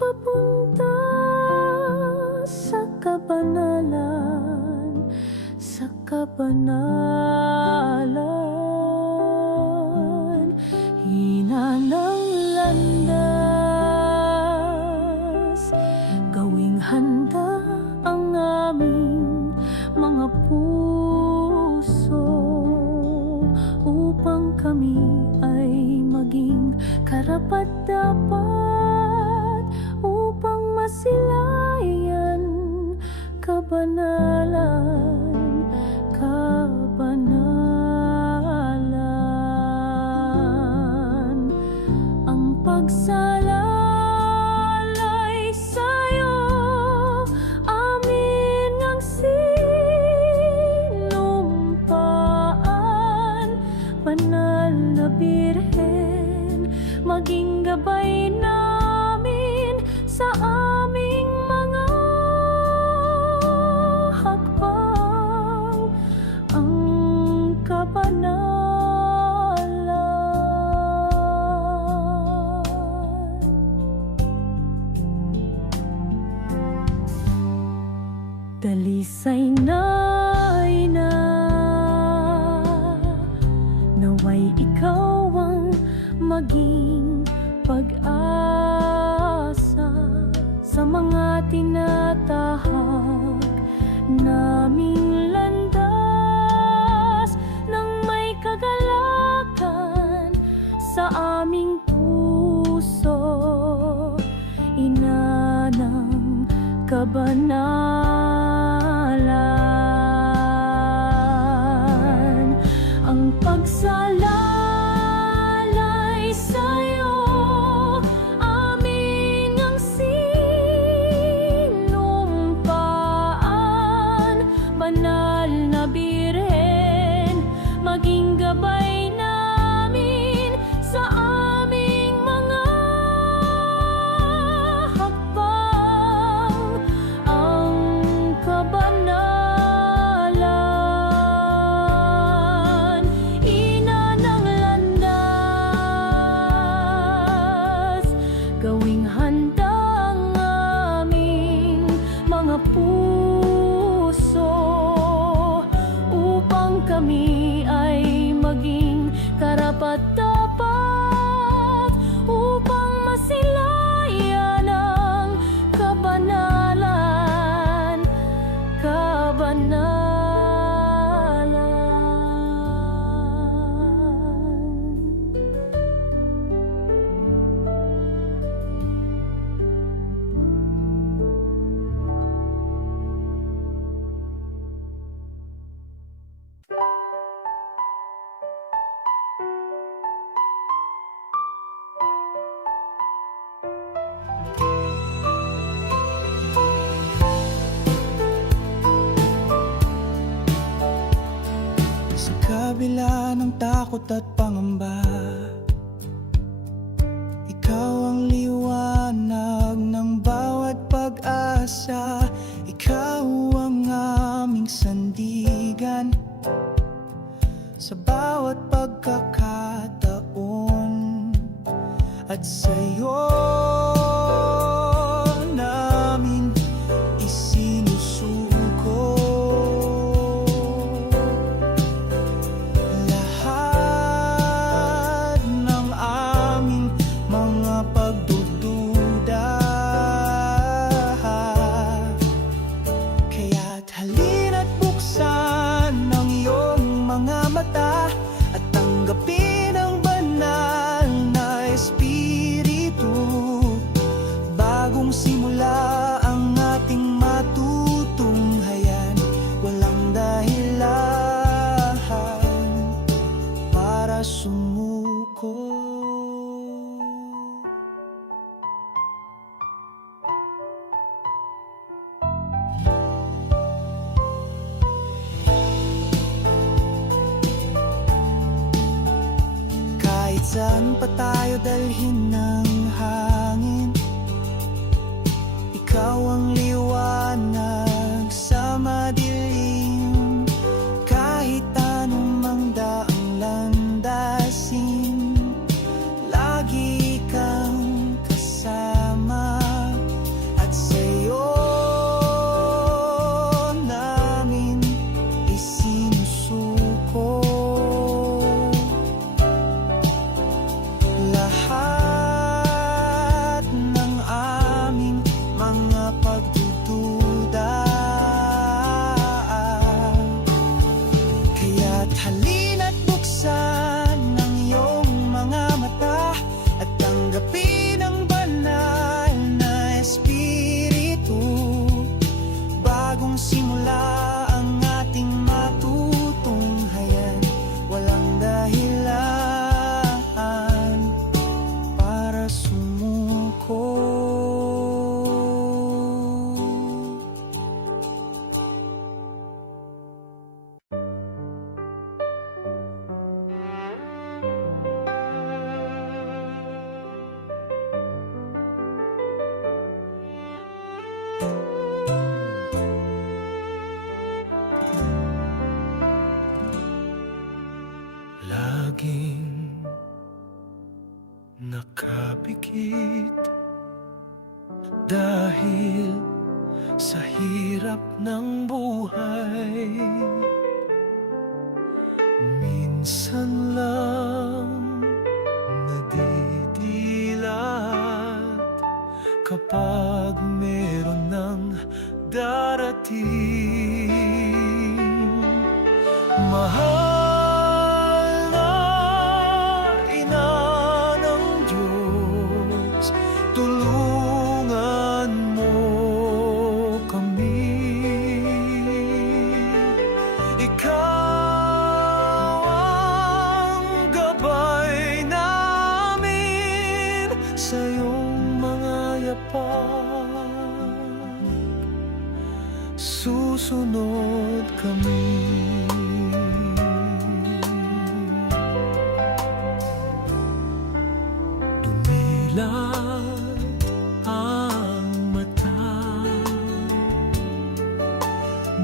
papunta sa kabanalan, sa kabanalan. Hina ng landas, gawing handa ang aming mga puso upang kami ay maging karapat-dapat upang masilayan kabanalan, kabanalan. Ang pagsalalay sa'yo, amin ang sinumpaan. Banal na Birhen, maging gabay namin sa aming mga hakbang, ang kabanalan. Dalisay na ina, naway ikaw ang maging pag-asa sa mga tinatahak naming landas, nang may kagalakan sa aming puso, ina ng kabanalan. Ang pagsalalay sa'yo, amin ang sinumpaan. Banal na Birhen, maging gabay namin sa aming mga hakbang, ang kabanalan. Ina ng landas, gawing handa ang aming mga puso upang kami ay maging karapat-dapat upang masilayan ang kabanalan, kabanalan. Sa kabila ng takot at pangamba, ikaw ang liwanag ng bawat pag-asa. Ikaw ang aming sandigan sa bawat pagkakataon, at sa'yo namin isinusuko lahat ng aming mga pagdududa. Kaya't halina't buksan ang iyong mga mata at tanggapin ang banal na espiritu. Bagong simula ang ating matutunghayan, walang dahilan para sumuko. Kahit saan pa tayo dalhin ng hangin, ikaw dahil sa hirap ng buhay. Minsan lang nadidilat kapag meron ng darating. Mahal na ina ng Diyos, tulungan mo kami. Ikaw ang gabay namin sa iyong mga yapak. Susunod kami. Dumilat ang mata,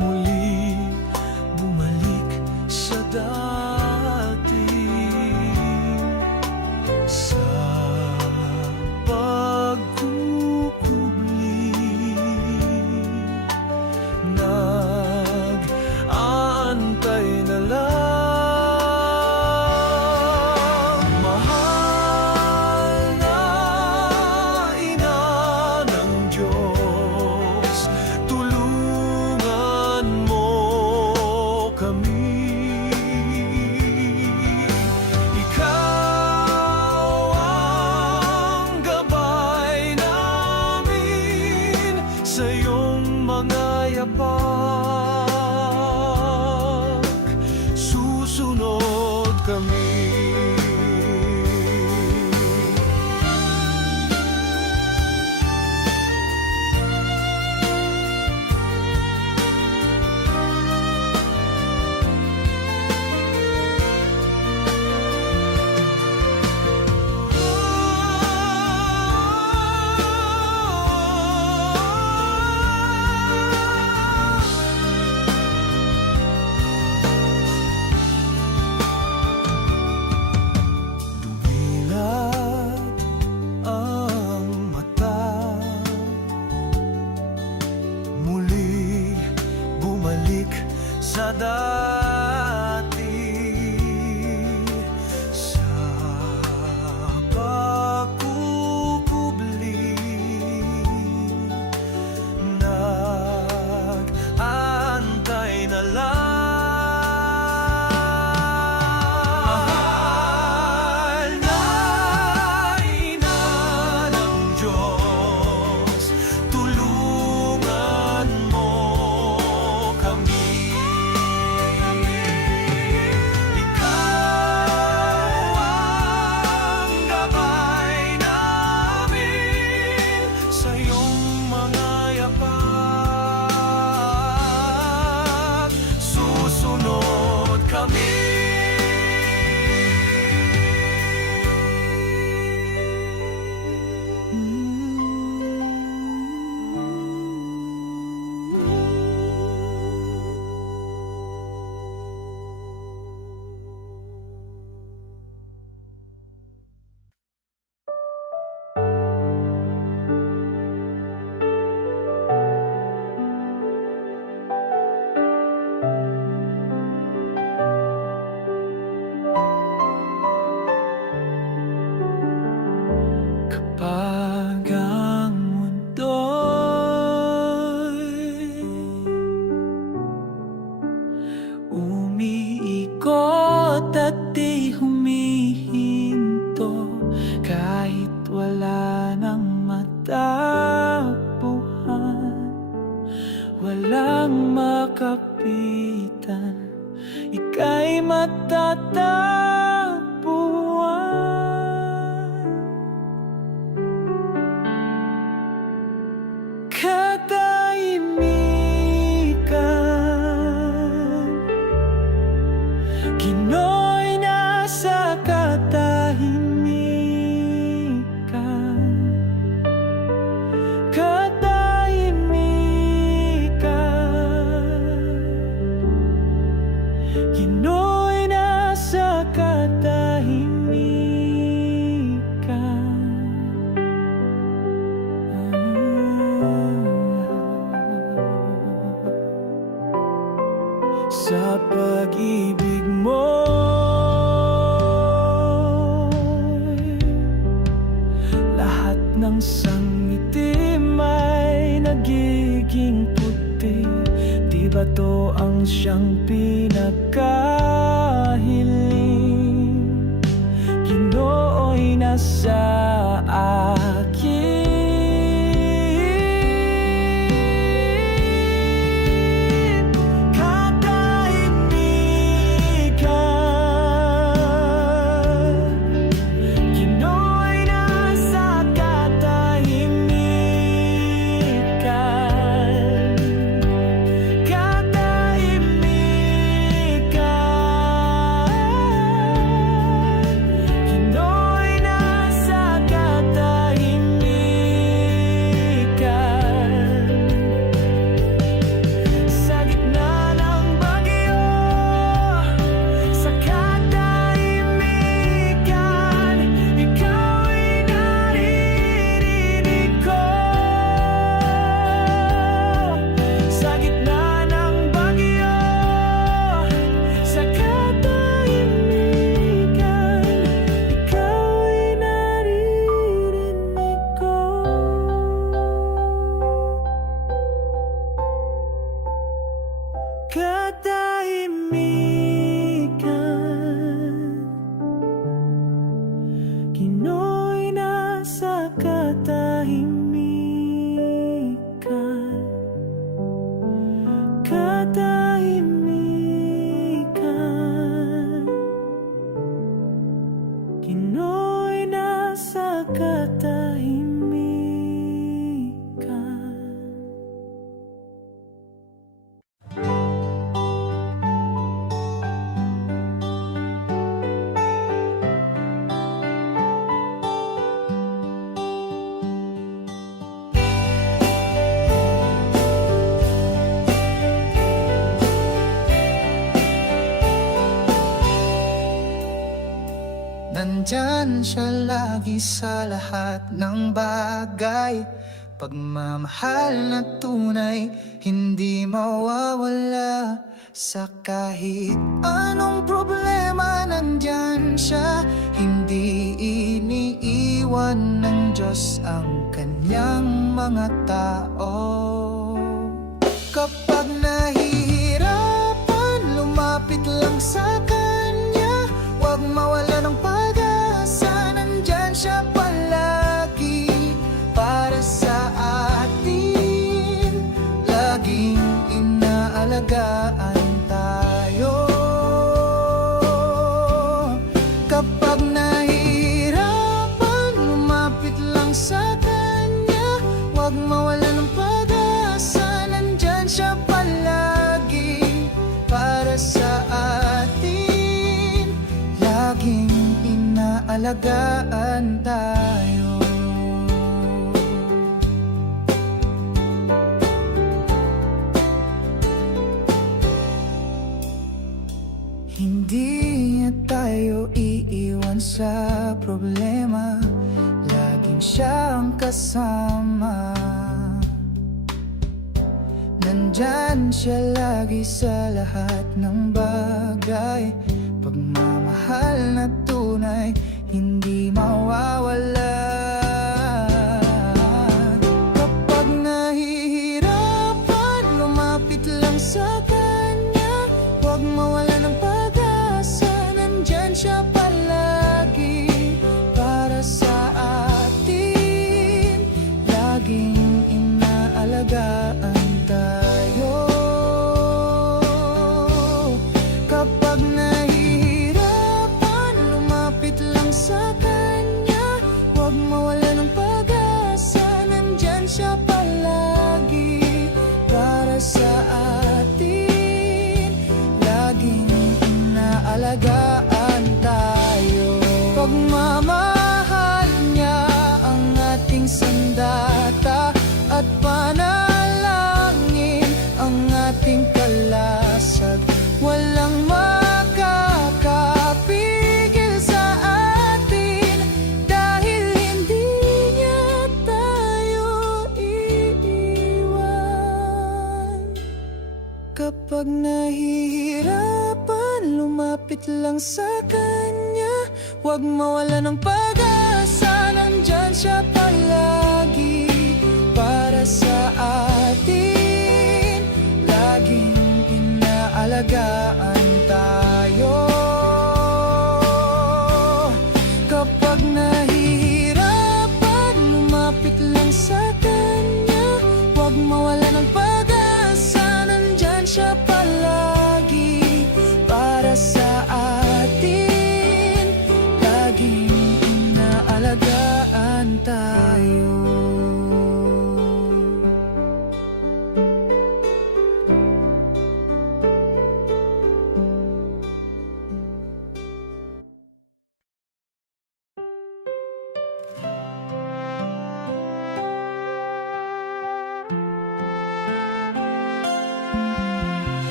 muli bumalik sa dati, sa pagkukubli. Nag-aantay na lang. Mahal na ina ng Diyos, tulungan mo kami. Ikaw ang gabay namin sa iyong mga yapak. Susunod kami. Dumilat ang mata, muli bumalik sa dati, sa pagkukubli. Nag-aantay na lang. Mahal na ina ng Diyos, tulungan mo kami. isang itim ay nagiging puti? Di ba to ang siyang pinagkahiling? Ginoo'y nasa akin. Katahimikan, Ginoo'y nasa katahimikan. Ginoo'y nasa katahimikan. Sa gitna ng bagyo, sa katahimikan, ika'y naririnig ko. Sa gitna ng bagyo, sa katahimikan, ika'y naririnig ko. Katahimikan, Ginoo'y nasa katahimikan. Katahimikan, Ginoo'y nasa katahimikan. Nandyan siya lagi sa lahat ng bagay. Pagmamahal na tunay, hindi mawawala. Sa kahit anong problema, nandyan siya. Hindi iniiwan ng Diyos ang kanyang mga tao. Kapag nahihirapan, lumapit lang sa Kanya. Huwag mawala ng pag-asa, nandyan siya palagi para sa atin. Laging inaalagaan tayo. Kapag nahihirapan, lumapit lang sa Kanya. Huwag mawala ng pag-asa, nandyan siya palagi para sa atin. Laging inaalagaan tayo. Hindi niya tayo iiwan sa problema. Laging siya ang kasama. Nandyan siya lagi sa lahat ng bagay. Pagmamahal na tunay, hindi mawawala. Kapag nahihirapan, lumapit lang sa Kanya. Huwag mawala ng pag-asa, nandyan siya palagi para sa atin. Laging inaalagaan tayo. Kapag nahihirapan, lumapit lang sa Kanya. Huwag mawala ng pag-asa, nandyan siya palagi para sa atin. Laging inaalagaan tayo. Pagmamahal niya ang ating sandata, at panalangin ang ating kalasag. Walang makakapigil sa atin, dahil hindi niya tayo iiwan. Kapag nahihirapan, lumapit lang sa Kanya. Huwag mawala ng pag-asa, nandyan siya palagi wala ng pag-asa, nandyan siya palagi para sa atin. Laging inaalagaan tayo.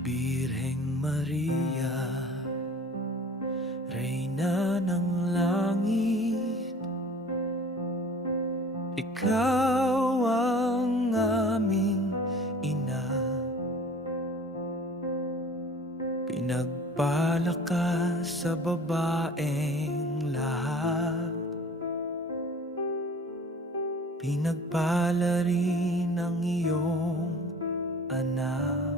Birheng Maria, Reyna ng langit, ikaw ang aming ina. Pinagpala ka sa babaeng lahat, pinagpala rin ang iyong anak.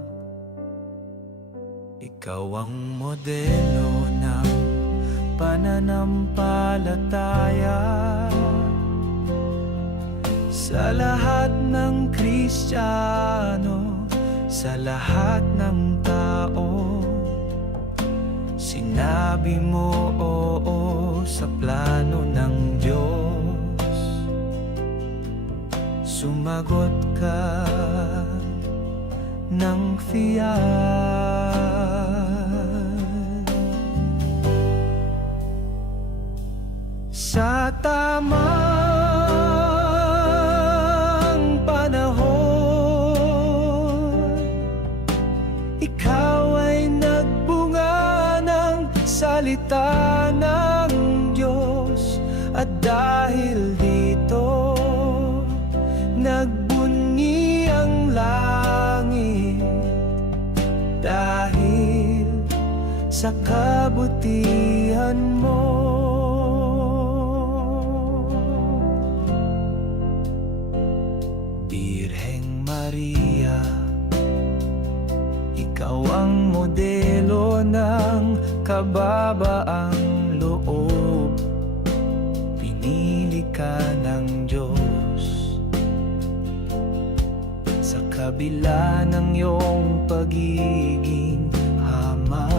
Ikaw ang modelo ng pananampalataya sa lahat ng Kristiyano, sa lahat ng tao. Sinabi mo oo sa plano ng Diyos. Sumagot ka ng tiyak. Sa tamang panahon, ikaw ay nagbunga ng salita ng Diyos. At dahil dito, nagbunyi ang langit. Dahil sa kabutihan mo, Birheng Maria, ikaw ang modelo ng kababaang loob. Pinili ka ng Diyos sa kabila ng iyong pagiging ama.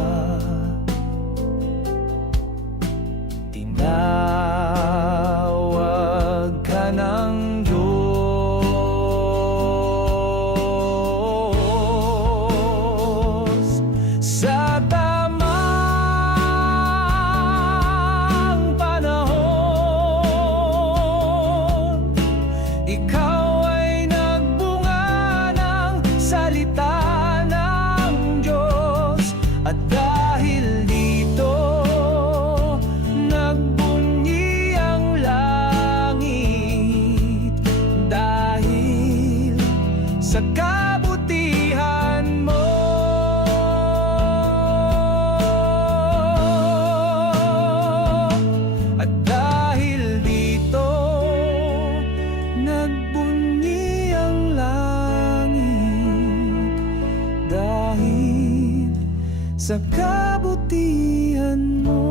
Tinawag ka ng Diyos sa tamang panahon. Ikaw ay nagbunga ng salita ng Diyos. At dahil dito, nagbunyi ang langit. Dahil sa kabutihan mo, at dahil dito, nagbunyi ang langit. Dahil sa kabutihan mo.